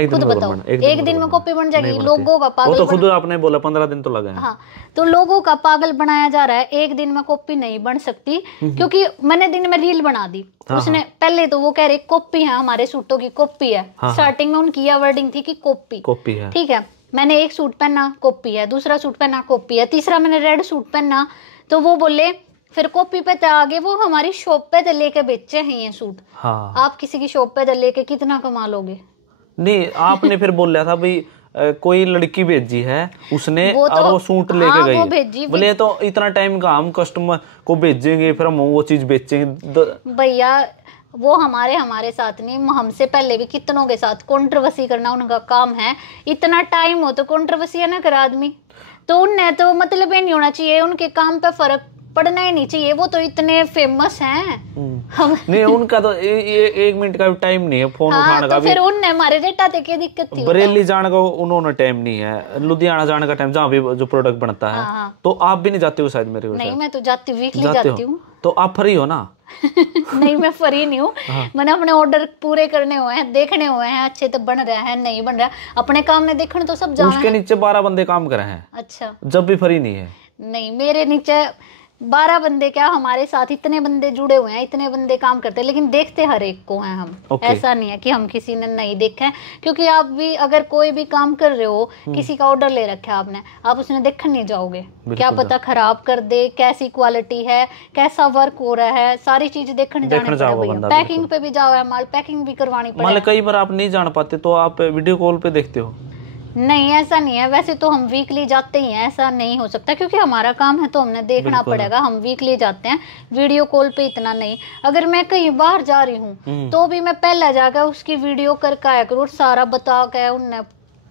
खुद बताओ एक दिन में कॉपी बन जाएगी। लोगों का पागल, वो तो खुद आपने बोला 15 दिन तो लगे। हाँ तो लोगों का पागल बनाया जा रहा है, एक दिन में कॉपी नहीं बन सकती क्योंकि मैंने दिन में रील बना दी। उसने पहले तो वो कह रहे कॉपी है, हमारे सूटों की कॉपी है। स्टार्टिंग में उनकी यह वर्डिंग थी कि कॉपी है, ठीक है। मैंने एक सूट पहना कॉपी है, दूसरा सूट पहना कॉपी है, तीसरा मैंने रेड सूट पहना तो वो बोले फिर कॉपी पे आगे वो हमारी शॉप पे लेके बेचे हैं ये सूट। आप किसी की शॉप पे लेके कितना कमा लोगे? नहीं आपने फिर बोला था भाई कोई लड़की भेजी है उसने तो, और वो सूट लेके गई, बोले तो इतना टाइम का हम कस्टमर को भेजेंगे फिर हम वो चीज बेचेंगे। भैया वो हमारे साथ नहीं, हमसे पहले भी कितनों के साथ कंट्रोवर्सी करना उनका काम है। इतना टाइम हो तो कंट्रोवर्सी है ना कर आदमी, तो उनने तो मतलब ये नहीं होना चाहिए, उनके काम पे फर्क पढ़ना ही नहीं चाहिए। वो तो इतने फेमस हैं। नहीं उनका तो ये 1 मिनट का भी टाइम नहीं है फोन उठाने का। तो फिर उनने हमारे रेट आते क्या दिक्कत थी? बरेली जाने का उन्होंने टाइम नहीं है, लुधियाना जाने का टाइम, जहाँ भी जो प्रोडक्ट बनता है। तो आप भी नहीं जाते हो शायद मेरे? नहीं मैं तो जाती हूँ, वीकली जाती हूँ। तो आप फ्री हो ना? नहीं, मैं फ्री नहीं हूँ। मैंने अपने ऑर्डर पूरे करने हुए हैं, देखने हुए हैं अच्छे तो बन रहा है नहीं बन रहा, अपने काम ने देखने तो सब जाना है। उसके नीचे 12 बंदे काम कर रहे हैं। अच्छा, जब भी फ्री नहीं है। नहीं, मेरे नीचे 12 बंदे क्या, हमारे साथ इतने बंदे जुड़े हुए हैं, इतने बंदे काम करते हैं, लेकिन देखते हर एक को हैं हम। ऐसा नहीं है कि हम किसी ने नहीं देखा है, क्योंकि आप भी अगर कोई भी काम कर रहे हो, किसी का ऑर्डर ले रखा है आपने, आप उसने देखने नहीं जाओगे, क्या पता खराब कर दे, कैसी क्वालिटी है, कैसा वर्क हो रहा है, सारी चीज देखने जाने पड़ेगा। पैकिंग पे भी जाओ है माल, पैकिंग भी करवानी पड़ेगी। कई बार आप नहीं जान पाते तो आप वीडियो कॉल पे देखते हो? नहीं, ऐसा नहीं है, वैसे तो हम वीकली जाते ही हैं, ऐसा नहीं हो सकता क्योंकि हमारा काम है तो हमने देखना पड़ेगा। हम वीकली जाते हैं, वीडियो कॉल पे इतना नहीं। अगर मैं कहीं बाहर जा रही हूँ तो भी मैं पहले जाकर उसकी वीडियो करके आया करूँ, सारा बता के उनने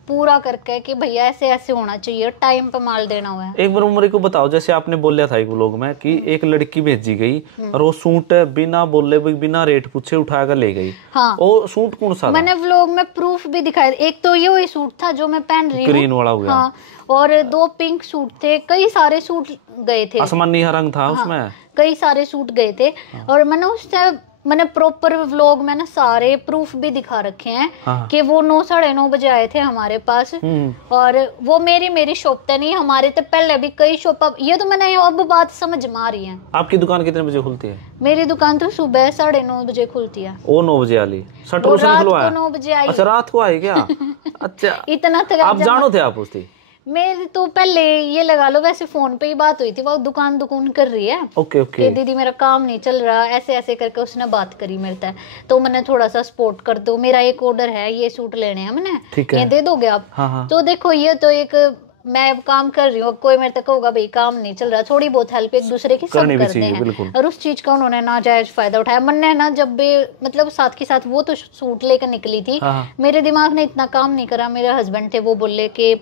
पूरा करके कि भैया ऐसे ऐसे होना चाहिए, टाइम पे माल देना हुआ है। एक बार मेरे को बताओ, जैसे आपने बोला था एक व्लॉग में कि एक लड़की भेजी गई और वो सूट बिना बोले बिना रेट पूछे उठा कर ले गई। हाँ, वो सूट कौन सा? मैंने व्लॉग में प्रूफ भी दिखाया। एक तो ये सूट था जो मैं पहन रही हूँ, ग्रीन वाला हो गया। हाँ, और 2 पिंक सूट थे, कई सारे सूट गए थे, आसमानी रंग था उसमें, कई सारे सूट गए थे। और मैंने प्रॉपर व्लॉग में ना सारे प्रूफ भी दिखा रखे हैं कि वो 9 साढ़े 9 बजे आए थे हमारे पास। और वो मेरी शॉप पे नहीं, हमारे तो पहले भी कई शॉप, ये तो मैंने अब बात समझ में आ रही है। आपकी दुकान कितने बजे खुलती है? मेरी दुकान तो सुबह 9:30 बजे खुलती है। वो 9 बजे वाली शटर उसने खुलवाया? 9 बजे आई। अच्छा, रात को आई क्या? अच्छा, इतना तक आप जानो थे आप उसकी? मेरी तो पहले ये लगा लो, वैसे फोन पे ही बात हुई थी, वो दुकान कर रही है। ओके। कि दीदी मेरा काम नहीं चल रहा, ऐसे ऐसे करके उसने बात करी मेरे से, तो मैंने थोड़ा सा सपोर्ट कर दो, मेरा एक ऑर्डर है, ये सूट लेने हैं मैंने, ये दे दोगे आप? हाँ। तो देखो, ये तो एक मैं काम कर रही हूँ, कोई मेरे तक होगा भाई काम नहीं चल रहा, थोड़ी बहुत हेल्प एक दूसरे की सब करते हैं। और उस चीज का उन्होंने नाजायज फायदा उठाया। मैंने ना जब भी मतलब साथ के साथ वो तो सूट लेकर निकली थी, मेरे दिमाग ने इतना काम नहीं करा। मेरे हस्बैंड थे, वो बोले कि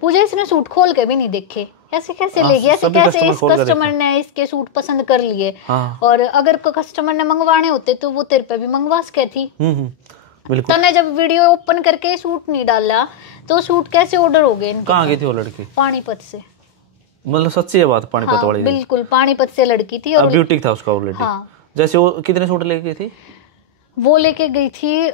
पूजा इसने सूट खोल के भी नहीं देखे, ऐसे कैसे लेगी, ऐसे कैसे इस कस्टमर ने इसके सूट पसंद कर लिए। और अगर कस्टमर ने मंगवाने होते तो वो तेरे पे भी मंगवा सके थी। तने जब वीडियो ओपन करके सूट नहीं डाला तो सूट कैसे ऑर्डर हो गए? कहाँ गई थी वो लड़की? पानीपत से। मतलब सच्ची है बात? पानीपत वाली? बिल्कुल, पानीपत से लड़की थी और ब्यूटी था उसका ऑलरेडी। हाँ। जैसे वो कितने सूट लेके गई थी? वो लेके गई थी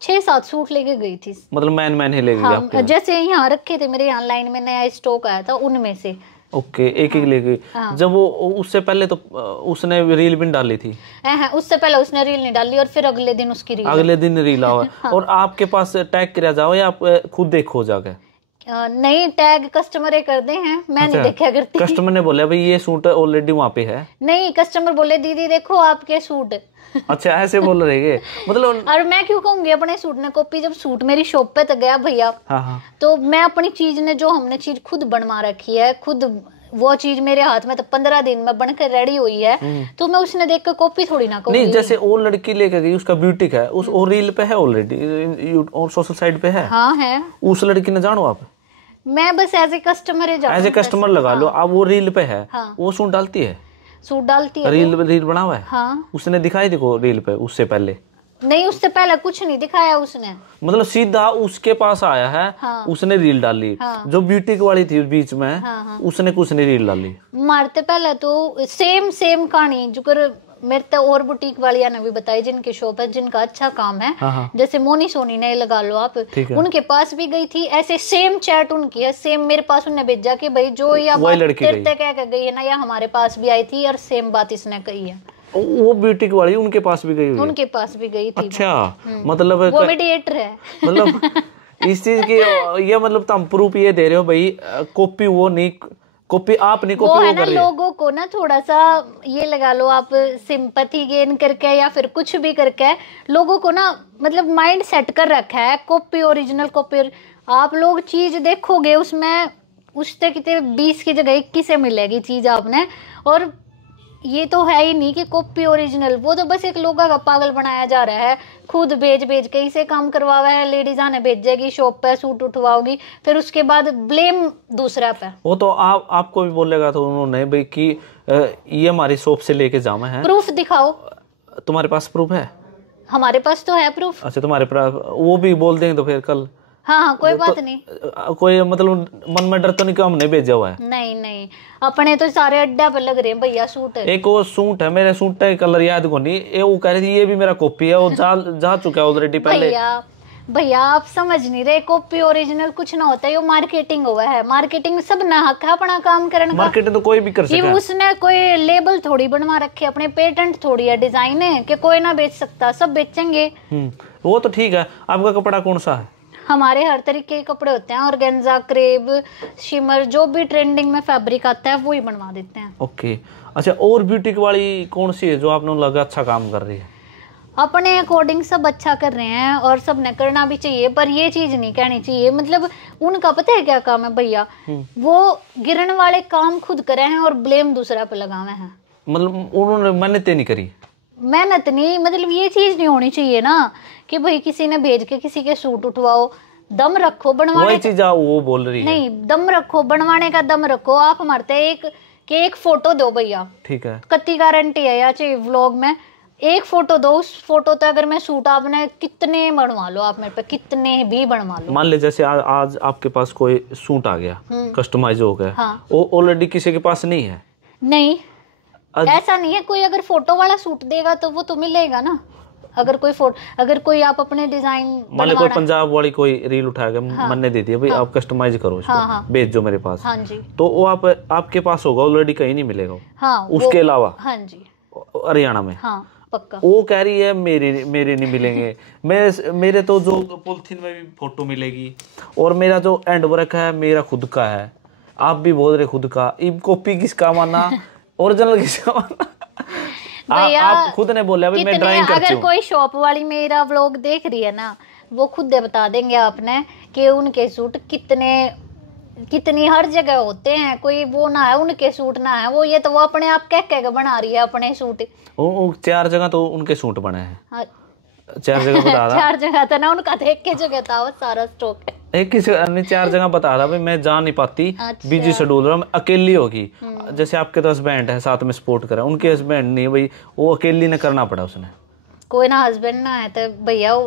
6-7 सूट लेके गई थी। मतलब मैन ही लेके गई आपके? जैसे यहाँ रखे थे मेरे, यहाँ लाइन में नया स्टॉक आया था उनमें से। ओके, एक एक लेके। जब वो उससे पहले तो उसने रील भी डाली थी? उससे पहले उसने रील नहीं डाली और फिर अगले दिन उसकी रील, अगले दिन रील आओ। और आपके पास टैग किया जाओ या आप खुद देखो जाके? नहीं, टैग कस्टमर करते हैं, मैं नहीं देखा करती। कस्टमर ने बोला भाई ये सूट ऑलरेडी वहाँ पे है? नहीं, कस्टमर बोले दीदी देखो आपके सूट। अच्छा, ऐसे बोल रहे मतलब? और मैं क्यों कहूंगी अपने सूट ने कॉपी, जब सूट मेरी शॉप पे तक गया भैया, तो मैं अपनी चीज ने जो हमने चीज खुद बनवा रखी है, खुद वो चीज मेरे हाथ में तो 15 दिन में बनकर रेडी हुई है, तो मैं उसने देख कर कॉपी थोड़ी ना कहूंगी। नहीं, जैसे वो लड़की लेकर गई, उसका ब्यूटी है, उस और रील पे है ऑलरेडी और सोशल साइट पे है? हाँ है। उस लड़की ने जानो आप? मैं बस एज ए कस्टमर लगा लो। अब वो रील पे है, वो सूट डालती है? सूट डालती है, रील बना हुआ है। हाँ। उसने दिखाई देखो रील पे? उससे पहले नहीं, उससे पहले कुछ नहीं दिखाया उसने। मतलब सीधा उसके पास आया है। हाँ। उसने रील डाली। हाँ। जो ब्यूटी वाली थी बीच में। हाँ। उसने कुछ नहीं रील डाली। मारते पहले तो सेम कहानी जो कर मेरे तो और बुटीक वालिया ने भी बताई, जिनके शॉप है, जिनका अच्छा काम है। हाँ। जैसे मोनी सोनी ने लगा लो आप, उनके पास भी गई थी, ऐसे सेम चैट उनकी है, सेम मेरे पास उन्होंने भेजा कि भाई जो या बात तेरे कह गई है ना, या हमारे पास भी आई थी और सेम बात इसने कही है। वो ब्यूटी वाली उनके पास भी गई हुई? उनके पास भी गई थी। अच्छा, मतलब वो मीडिएटर है। मतलब इस चीज की ये मतलब तुम प्रूफ ये दे रहे हो भाई, कॉपी वो नहीं, कॉपी आप नहीं, कॉपी वो है ना। लोगों को ना थोड़ा सा ये लगा लो आप, सिंपैथी गेन करके या फिर कुछ भी करके लोगों को ना मतलब माइंड सेट कर रखा है, कॉपी ओरिजिनल कॉपी। आप लोग चीज देखोगे उसमें उससे कितने 20 की जगह 21 से मिलेगी चीज आपने। और ये तो है ही नहीं कि कॉपी ओरिजिनल, वो तो बस एक लोगों का पागल बनाया जा रहा है। खुद भेज के इसे काम करवावा है, लेडीज आने भेजेगी शॉप पे, सूट उठवाओगी, फिर उसके बाद ब्लेम दूसरा पे। वो तो आपको भी बोलेगा तो उन्होंने भाई कि ये हमारी शॉप से लेके जाना है, प्रूफ दिखाओ। तुम्हारे पास प्रूफ है? हमारे पास तो है प्रूफ। अच्छा, तुम्हारे पास वो भी बोल देंगे तो फिर कल हाँ कोई बात नहीं, कोई मतलब मन में डर तो नहीं कि हमने भेजा हुआ है? नहीं नहीं, अपने तो सारे अड्डा पे लग रहे हैं भैया सूट। एक वो सूट है, मेरे सूट का कलर याद को नहीं, ये वो कह रही थी ये भी मेरा कॉपी है, वो जा चुका है ऑलरेडी पहले। भैया आप समझ नहीं रहे, कॉपी ओरिजिनल कुछ ना होता है, ये मार्केटिंग हुआ है। मार्केटिंग सब ना हक है अपना काम करने का। मार्केटिंग तो कोई भी कर सकता है, उसने कोई लेबल थोड़ी बनवा रखे, अपने पेटेंट थोड़ी है, डिजाइन है कि कोई ना बेच सकता, सब बेचेंगे। वो तो ठीक है। आपका कपड़ा कौन सा है? हमारे हर तरीके के कपड़े होते हैं, ऑर्गेन्जा, क्रेप, शिमर, जो भी ट्रेंडिंग में फैब्रिक आता है वो ही बनवा देते हैं। ओके, अच्छा, और ब्यूटी वाली कौन सी है जो आपने लगा अच्छा काम कर रही है? अपने अकॉर्डिंग सब अच्छा कर रहे हैं और सब ने करना भी चाहिए, पर ये चीज नहीं कहनी चाहिए। मतलब उनका पता है क्या काम है भैया, वो गिरन वाले काम खुद करे हैं और ब्लेम दूसरा पे लगावे हैं। मतलब उन्होंने मेहनत नहीं करी? मेहनत नहीं, मतलब ये चीज नहीं होनी चाहिए ना कि भाई किसी ने भेज के किसी के सूट उठवाओ। दम रखो बनवाने, चीज वो बोल रही है। नहीं, दम रखो, बनवाने का दम रखो। आप हमारे एक फोटो दो भैया, ठीक है, कत्ती गारंटी है या चाहे व्लॉग में एक फोटो दो, उस फोटो तो अगर मैं सूट आपने कितने बनवा लो, आप मेरे पे कितने भी बनवा लो। मान ले जैसे आज आपके पास कोई सूट आ गया, कस्टमाइज हो गया, हाँ। वो ऑलरेडी किसी के पास नहीं है? नहीं, ऐसा नहीं है। कोई अगर फोटो वाला सूट देगा तो वो तो मिलेगा ना। अगर कोई आप अपने डिजाइन, मान लो कोई पंजाब वाली कोई रील उठाएगा, हाँ, मन ने दे दिया भाई, हाँ, आप कस्टमाइज करो उसको, हाँ, भेज जो मेरे पास, हाँ जी, तो वो आपके पास होगा ऑलरेडी, कहीं नहीं मिलेगा, हाँ, उसके अलावा, हाँ जी, हरियाणा में, हाँ, पक्का। वो कह रही है मेरे नहीं मिलेंगे। मेरे तो जो पॉलिथीन में भी फोटो मिलेगी, और मेरा जो एंड वर्क है मेरा खुद का है। आप भी बोल रहे खुद का, कॉपी किसका माना, ओरिजिनल किसका माना? आप खुद ने बोला मैं ड्राइंग करती हूँ। अगर कोई शॉप वाली मेरा व्लॉग देख रही है ना, वो खुद बता देंगे आपने कि उनके सूट कितनी हर जगह होते हैं। कोई वो ना है उनके सूट ना है वो, ये तो वो अपने आप कह बना रही है अपने सूट। 4 जगह तो उनके सूट बने हैं, हाँ। 4 जगह बता रहा 4 जगह था ना उनका, तो एक की जगह था वो सारा स्टॉक है। एक की 4 जगह बता रहा भाई, मैं जा नहीं पाती, अच्छा। बिजी शेड्यूल रहा, अकेली होगी। जैसे आपके तो हस्बैंड है साथ में सपोर्ट करा, उनके हस्बैंड नहीं भाई, वो अकेली ने करना पड़ा उसने। कोई ना हस्बैंड ना है तो भैया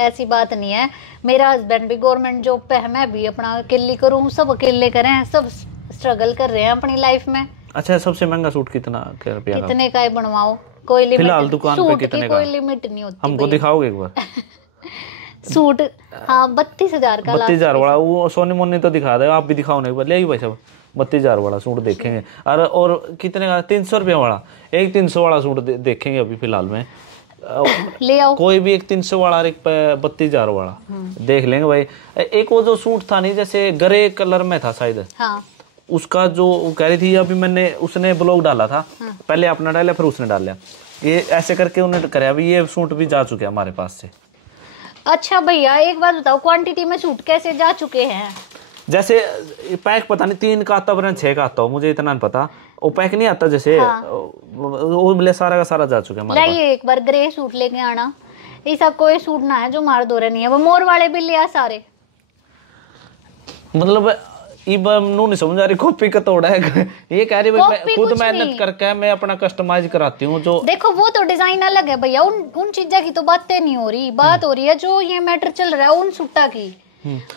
ऐसी बात नहीं है। मेरा हस्बैंड भी गवर्नमेंट जॉब पे है, मैं भी अपना अकेली करूँ, सब अकेले करें, सब स्ट्रगल कर रहे हैं अपनी लाइफ में। अच्छा, सबसे महंगा सूट कितने का बनवाओ? कोई लिमिट फिलहाल दुकान पे कितने का? कोई लिमिट नहीं होती। हमको दिखाओगे एक बार सूट? हाँ, 32,000 का। 32,000 वाला वो सोनी मोनी तो दिखा दे, आप भी दिखाओ ना एक बार, ले भाई साहब। 32,000 वाला सूट देखेंगे। और कितने का? 300 रुपये वाला, एक 300 वाला सूट देखेंगे अभी फिलहाल में। ले आओ कोई भी, एक 300 वाला, एक 32,000 वाला देख लेंगे भाई। एक वो जो सूट था नहीं, जैसे ग्रे कलर में था शायद, हाँ। उसका जो कह रही थी अभी, उसने ब्लॉग डाला था, हाँ। पहले अपना डाला फिर उसने डाला, ये ऐसे करके उन्होंने कराया। अभी ये सूट भी जा चुके हैं हमारे पास से। अच्छा भैया एक बात बताओ, क्वांटिटी में सूट कैसे जा चुके हैं? जैसे पैक पता नहीं 3 का आता है 6 का आता हो, मुझे इतना नहीं पता। वो पैक नहीं आता जैसे, हाँ। वो सारा का सारा जा चुका है हमारे पास। एक बार ग्रे सूट लेके आना, ऐसा कोई सूट ना है जो मार दौरे नहीं है। वो मोर वाले भी लिया सारे, मतलब नहीं समझ आ रही, कॉपी का तोड़ा है। ये कह रही मैं खुद मेहनत करके मैं अपना कस्टमाइज कराती हूँ। जो देखो वो तो डिजाइन अलग है भैया, उन चीजों की तो बातें नहीं हो रही, बात हो रही है जो ये मैटर चल रहा है उन सूटा की।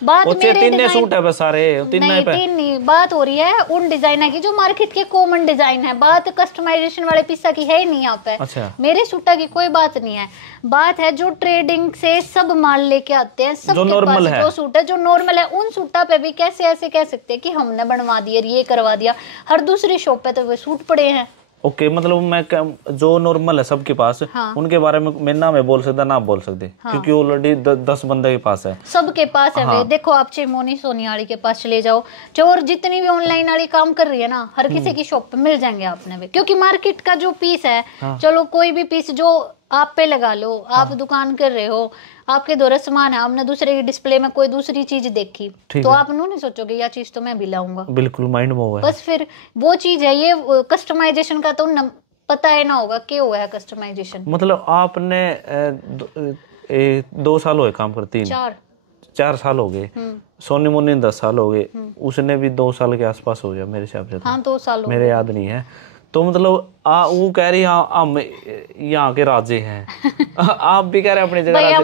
बात मेरे सूट है बस सारे, तीन नहीं, बात हो रही है उन डिजाइनर की जो मार्केट के कॉमन डिजाइन है। बात कस्टमाइजेशन वाले पिस्सा की है ही नहीं यहाँ पे। अच्छा। मेरे सूटा की कोई बात नहीं है, बात है जो ट्रेडिंग से सब माल लेके आते हैं, सब के पास जो सूट है जो नॉर्मल है, उन सूटा पे भी कैसे ऐसे कह सकते हैं कि हमने बनवा दिया, ये करवा दिया। हर दूसरी शॉप पे तो वो सूट पड़े हैं। ओके, मतलब मैं जो नॉर्मल है सबके पास, हाँ। उनके बारे में मैं ना मैं बोल सकता ना बोल सकते, हाँ। क्योंकि ऑलरेडी 10 बंदे के पास है, सबके पास है। हाँ। देखो आप चिमोनी सोनियाड़ी के पास चले जाओ, चोर जितनी भी ऑनलाइन वाली काम कर रही है ना, हर किसी की शॉप पे मिल जाएंगे आपने भी, क्योंकि मार्केट का जो पीस है, हाँ। चलो कोई भी पीस जो आप पे लगा लो, आप हाँ। दुकान कर रहे हो, आपके दौरे सामान है, हमने दूसरे की डिस्प्ले में कोई दूसरी चीज देखी तो आप नहीं सोचोगे यह चीज तो मैं भी लाऊंगा। बिल्कुल माइंड में हुआ है, बस फिर वो चीज है। ये कस्टमाइजेशन का तो पता है ना होगा क्या हुआ है कस्टमाइजेशन। मतलब आपने 2 साल हुए काम करती, 4 साल हो गए, सोनी मोनी 10 साल हो गए, उसने भी 2 साल के आसपास हो गया मेरे हिसाब से। हाँ 2 साल मेरे याद नहीं है। तो मतलब वो कह रही हम यहाँ के राजे हैं। आप भी कह रहे हैं अपनी जगह,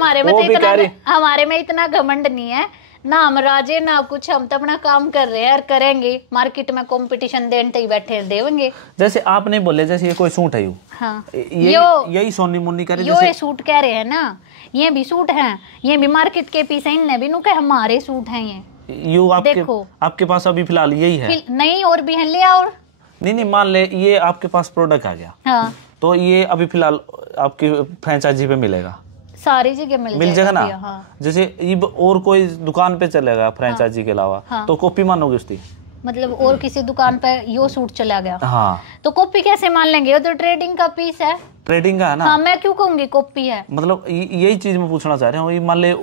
हमारे में इतना घमंड नहीं है। ना हम राजे ना कुछ, हम तो अपना काम कर रहे हैं और करेंगे। मार्केट में कंपटीशन देने ही बैठे देंगे। जैसे आपने बोले जैसे ये कोई सूट है, हाँ, यही सोनी मुन्नी करे ये सूट कह रहे हैं ना, ये भी सूट हैं, ये भी मार्केट के पीस हैं, इनने भी नु के हमारे सूट हैं ये आपके देखो। आपके पास अभी फिलहाल यही है? नहीं और भी है, ले और नहीं मान ले ये आपके पास प्रोडक्ट आ गया, हाँ, तो ये अभी फिलहाल आपकी फ्रेंचाइजी पे मिलेगा, सारी जगह मिल जाएगा ना। हाँ। जैसे और कोई दुकान पे चलेगा फ्रेंचाइजी के अलावा, हाँ, तो कॉपी मानोगे उसकी? मतलब और किसी दुकान पे यो सूट चला गया, हाँ, तो कॉपी कैसे मान लेंगे? वो तो ट्रेडिंग का पीस है, ट्रेडिंग का है ना। हाँ, मैं क्यों कहूंगी कॉपी है? मतलब यही चीज मैं पूछना चाह रहा हूँ। मान ले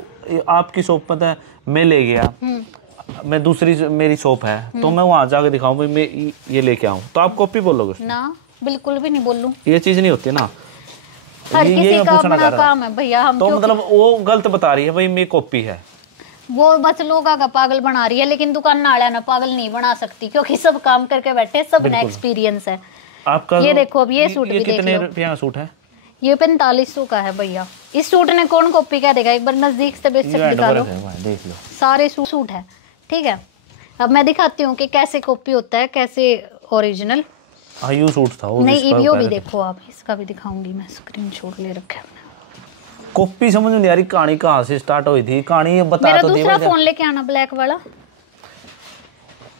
आपकी शॉप पर मैं ले गया, मैं दूसरी मेरी शॉप है, तो मैं वहां जाकर दिखाऊं भाई मैं ये लेके आऊं, तो आप कॉपी बोलोगे? ना, बिल्कुल भी नहीं बोलूं। ये चीज नहीं होती ना, हर किसी का अपना काम है भैया। हम तो मतलब वो गलत बता रही है भाई मेरी कॉपी है, वो बस लोगों का पागल बना रही है, लेकिन दुकान नाड़ा ना पागल नहीं बना सकती, क्योंकि सब काम करके बैठे, सब ना एक्सपीरियंस है आपका। ये देखो अब ये सूट भी देख लो, कितने रुपया का सूट है? ये 4500 का है भैया। इस सूट ने कौन कॉपी कह देगा? एक बार नजदीक से बेशक दिखा लो, देख लो, सारे सूट है, ठीक है। अब मैं दिखाती हूँ कि कैसे कॉपी होता है, कैसे ओरिजिनल। यू सूट था वो, नहीं इवियो भी देखो आप, इसका भी दिखाऊंगी मैं, स्क्रीनशॉट ले रखा है। कॉपी समझ नहीं आ रही, कहानी कहाँ से स्टार्ट हुई थी? कहानी बता मेरा तो दे। दूसरा फोन लेके आना, ब्लैक वाला।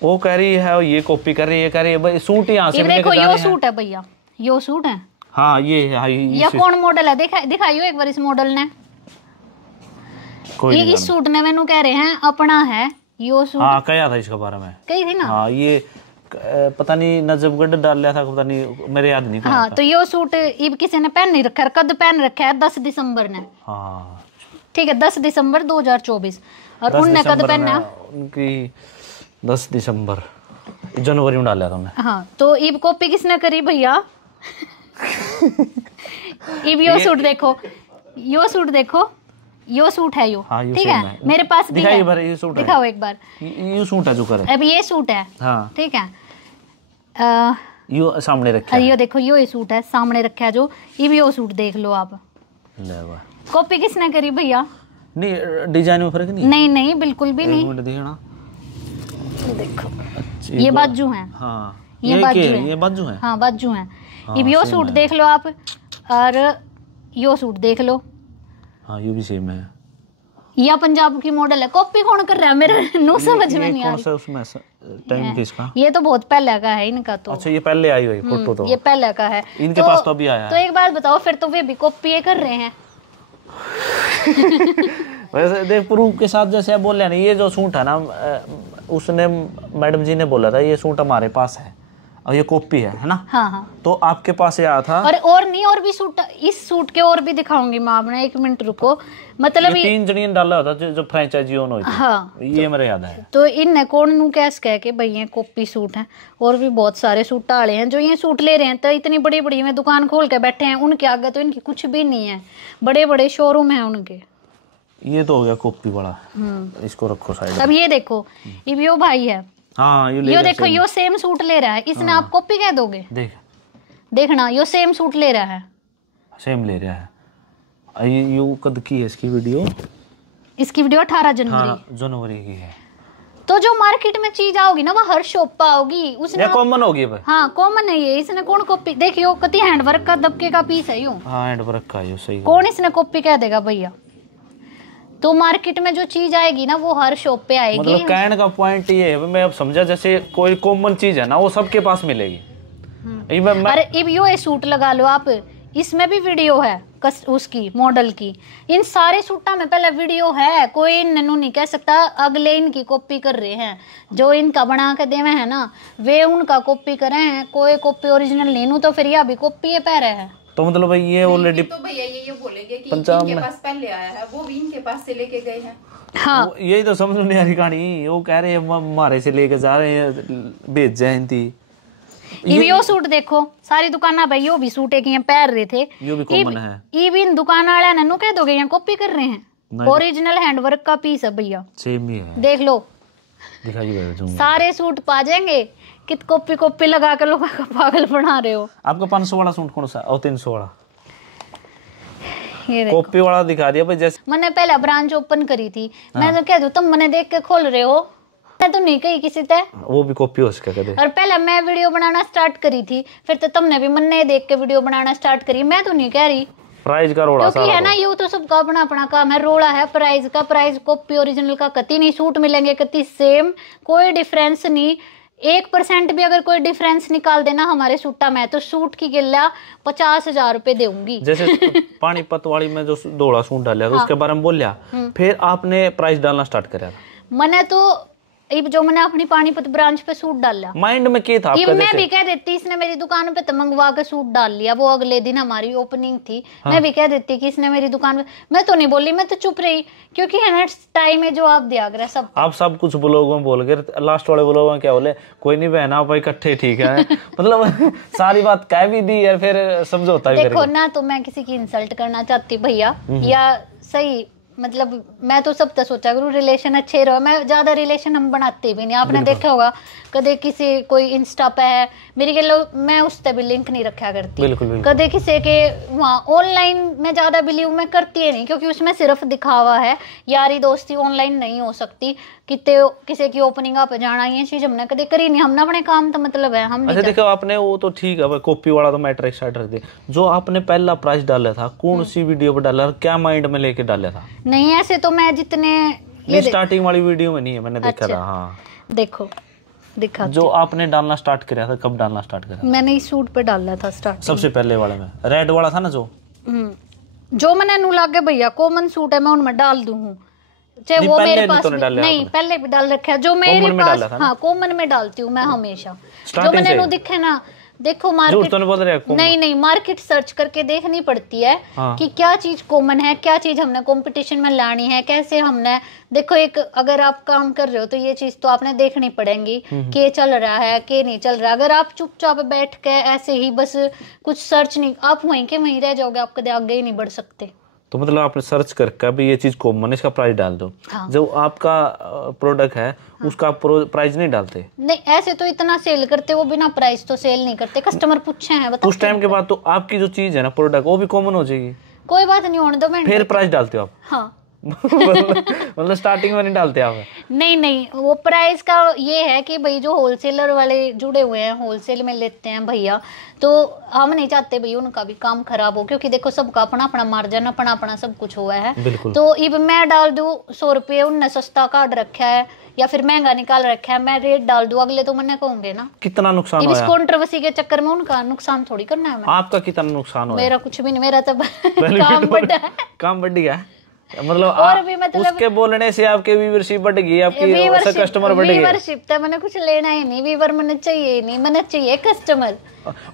वो कह रही है ये कॉपी कर रही है, कह रही है भाई सूट यहाँ से देखो, यो सूट है भैया, यो सूट है। हाँ ये है, ये कौन मॉडल है? दिखाइयो एक बार इस मॉडल ने। ये इस सूट ने मैंने कह रहे हैं अपना है यो सूट। हाँ कहा था इसके बारे में, कही थी ना। हाँ ये पता नहीं नजफगढ़ डाल लिया था, पता नहीं, मेरे याद नहीं। हाँ तो यो सूट इब किसी ने पहन नहीं रखा है, कद पहन रखा है 10 दिसंबर ने। हाँ ठीक है, 10 दिसंबर 2024। और उनने कद पहना उनकी 10 दिसंबर जनवरी में डाला था उन्हें। हाँ तो इब कॉपी किसने करी भैया? इब यो सूट देखो, यो सूट देखो, यो सूट है यो, ठीक है, मेरे पास भी है। ये सूट दिखाओ एक बार, ये सूट है जो करे। अब ये सूट है, हाँ ठीक है, यो सामने रखा है, ये देखो यो सूट है सामने रखा है जो। ये भी यो सूट देख लो आप, कॉपी किसने करी भैया? नहीं डिजाइन में फर्क नहीं? नहीं नहीं बिल्कुल भी नहीं। देखना, देखो ये बाजू है, हाँ ये बाजू है, ये बाजू है, हाँ बाजू है। ये भी यो सूट देख लो आप, और यो सूट देख लो, हाँ ये भी सेम है। यह पंजाब की मॉडल है। कॉपी कौन कर रहा है मेरे नो समझ में नहीं आ रही। उसमें टाइम किसका? ये तो बहुत पहले का है इनका तो। अच्छा ये पहले आई हुई फोटो? तो ये पहले का है इनके पास तो अभी आया है। तो एक बात बताओ, फिर तो वे भी कॉपी कर रहे हैं। वैसे देख प्रूफ के साथ जैसे आप बोल रहे हैं, ये जो सूट है ना, उसने मैडम जी ने बोला था ये सूट हमारे पास है और ये कॉपी है ना? हाँ हाँ। तो आपके पास ये आया था। और नहीं, और भी सूट, इस सूट के और भी दिखाऊंगी मैं आपने, एक मिनट रुको। मतलब ये 3 जनियन डाला होता जो फ्रेंचाइजी ओन हुई थी। हाँ ये मेरे याद है। तो इन कौन नु कैस कह के भाई ये कॉपी सूट है। और भी बहुत सारे सूट डाले हैं जो ये सूट ले रहे हैं, तो इतनी बड़ी बड़ी में दुकान खोल के बैठे हैं, उनके आगे तो इनकी कुछ भी नहीं है, बड़े बड़े शोरूम है उनके। ये तो हो गया कॉपी वाला, इसको रखो साइड। अब ये देखो, ये भी वो भाई है, हाँ यो देखो, यो सेम सूट ले रहा है, इसने आप कॉपी कह दोगे? देखना, यो सेम सूट ले रहा है, सेम ले रहा है। ये कद की है इसकी वीडियो? इसकी वीडियो 18 जनवरी की है। तो जो मार्केट में चीज आओगी ना, वो हर शॉप पर आओगी, उसने कॉमन होगी। हाँ कॉमन है ये, इसने कौन कॉपी? देखियो कति हैंडवर्क का दबके का पीस है यूं। हाँ हैंडवर्क का है, सही। कौन इसने कॉपी कह देगा भैया? तो मार्केट में जो चीज आएगी ना, वो हर शॉप पे आएगी। मतलब कहने का पॉइंट ये है, मैं अब समझा, जैसे कोई कॉमन चीज है ना, वो सबके पास मिलेगी। अरे अब ये सूट लगा लो आप, इसमें भी वीडियो है उसकी मॉडल की। इन सारे सूटा में पहले वीडियो है, कोई ननू नहीं कह सकता अगले इनकी कॉपी कर रहे हैं। जो इनका बना के देवे है ना, वे उनका कॉपी करे हैं, कोई कॉपी ओरिजिनल नहीं। तो फिर यह भी कॉपी पै रहे हैं। तो मतलब भाई ये ऑलरेडी तो भैया ये बोलेंगे कि इनके पास पहले आया है, वो भी इनके पास से लेके गए हैं। हाँ यही तो समझ नहीं आ रही कहानी। वो कह रहे हैं हमारे से लेके जा रहे हैं, भेज जयंती। ये सूट देखो, सारी दुकान भाई यो भी सूट एक पहन रहे थे, यो भी कॉमन है। ये भी इन दुकान वाले ने कह दोगे यहाँ कॉपी कर रहे हैं, ओरिजिनल हैंडवर्क का पीस है भैया, सेम ही है। देख लो, दिखाइए सारे सूट पा जाएंगे। कित कॉपी लगा कर लोगों को पागल बना रहे हो। आपका 500 वाला सूट कौन सा और 300 वाला? ये देखो कॉपी वाला दिखा दिया भाई। जैसे मैंने पहला ब्रांच ओपन करी थी, मैं तो कह दूं तुम मैंने देख के खोल रहे हो, मैं तो नहीं कही किसी से, वो भी कॉपी हो सके कदे। और पहले मैं वीडियो बनाना स्टार्ट करी थी, फिर तो तुमने भी मन्ने देख के वीडियो बनाना स्टार्ट करी, मैं तो नहीं कह रही। प्राइस का रोड़ा क्योंकि है ना, ये तो सबका अपना अपना काम है, रोड़ा है प्राइस का, प्राइस कॉपी ओरिजिनल का कति नहीं, सूट मिलेंगे कति सेम, कोई डिफरेंस नहीं, 1% भी अगर कोई डिफरेंस निकाल देना हमारे सूटा में तो सूट की गिल्ला 50,000 रुपए दूंगी। जैसे पानीपत वाली में जो धोड़ा सूट डाला तो उसके बारे में बोलिया, फिर आपने प्राइस डालना स्टार्ट करा। मैंने तो जो मैंने अपनी पानीपत ब्रांच पे सूट डाला, माइंड में क्या था आपका? मैं भी कह देती इसने मेरी दुकान पे तो मंगवा के सूट डाल लिया, वो अगले दिन हमारी ओपनिंग थी। हाँ। मैं भी कह देती कि इसने मेरी दुकान पे, मैं तो नहीं बोली, मैं तो चुप रही, क्योंकि है ना टाइम में जो आप दिया कर सब, आप सब कुछ ब्लॉगों में बोल गए, लास्ट वाले ब्लॉगों में क्या बोले, कोई नहीं बहना आप इकट्ठे ठीक है मतलब सारी बात कह भी दी है, फिर समझौता भी देखो ना, तो मैं किसी की इंसल्ट करना चाहती भैया, या सही मतलब मैं तो सब तक सोचा करूँ रिलेशन अच्छे रहो, मैं ज्यादा रिलेशन हम बनाते भी नहीं, आपने देखा होगा कदे किसी कोई इंस्टा पे है मेरी के लोग, मैं उस पे भी लिंक नहीं रखा करती। बिल्कुल। कदे किसी के वहाँ ऑनलाइन मैं ज्यादा बिलीव में करती है नहीं, क्योंकि उसमें सिर्फ दिखावा है, यारी दोस्ती ऑनलाइन नहीं हो सकती, कितने किसी की ओपनिंग पे जाना, ये चीज हमने कभी करी नहीं, हमने अपने काम तो मतलब है हम। अच्छा देखो आपने वो तो ठीक है, कॉपी वाला तो मैटर एक साइड रख दे, जो आपने पहला प्राइस डाला था कौन सी वीडियो पर डाला, क्या माइंड में लेके डाला था? नहीं ऐसे तो मैं जितने स्टार्टिंग वाली वीडियो में नहीं है, मैंने देखा था। हाँ देखो दिखा जो आपने डालना स्टार्ट किया था, कब डालना स्टार्ट किया? मैंने इस सूट पे डाला था स्टार्ट, सबसे पहले वाले में रेड वाला था ना, जो मैंने नू लागे भैया कॉमन सूट है मैं उनमें डाल दूं, चाहे वो मेरे पास नहीं पहले भी डाल रखा है, जो मेरे पास हाँ कॉमन में डालती हूँ मैं हमेशा, जो मैंने नू दिखे ना, देखो मार्केट तो नहीं मार्केट सर्च करके देखनी पड़ती है कि क्या चीज कॉमन है, क्या चीज हमने कंपटीशन में लानी है, कैसे हमने, देखो एक अगर आप काम कर रहे हो तो ये चीज तो आपने देखनी पड़ेगी कि चल रहा है कि नहीं चल रहा। अगर आप चुपचाप बैठ के ऐसे ही बस कुछ सर्च नहीं, आप वहीं के वहीं रह जाओगे, आप कभी आगे ही नहीं बढ़ सकते। तो मतलब आपने सर्च करके भी ये चीज कॉमन है, इसका प्राइस डाल दो। हाँ। जो आपका प्रोडक्ट है हाँ। उसका प्राइस नहीं डालते? नहीं ऐसे तो इतना सेल करते, वो बिना प्राइस तो सेल नहीं करते, कस्टमर पूछे हैं उस टाइम के बाद तो आपकी जो चीज है ना प्रोडक्ट वो भी कॉमन हो जाएगी। कोई बात नहीं होने दो, मैं फिर प्राइस डालते हो आप? हाँ मतलब स्टार्टिंग में नहीं डालते आप? नहीं वो प्राइस का ये है कि भाई जो होलसेलर वाले जुड़े हुए हैं, होलसेल में लेते हैं भैया, तो हम नहीं चाहते भैया उनका भी काम खराब हो, क्योंकि देखो सबका अपना अपना मार्जिन, अपना अपना सब कुछ हुआ है। तो अब मैं डाल दूं 100 रुपये, उनने सस्ता काट रखा है या फिर महंगा निकाल रखा है, मैं रेट डाल दूं, अगले तो मैंने कहूंगे ना कितना नुकसान इस कंट्रोवर्सी के चक्कर में, उनका नुकसान थोड़ी करना है। आपका कितना नुकसान हुआ? मेरा कुछ भी नहीं, मेरा तो काम बढ़ा है, काम बढ़ गया। मतलब उसके बोलने से आपके व्यूवरशिप बढ़ गई, आपकी कस्टमर बढ़ गए। व्यूवरशिप तो मैंने कुछ लेना ही नहीं, व्यूवर मैंने चाहिए नहीं, मैंने चाहिए कस्टमर।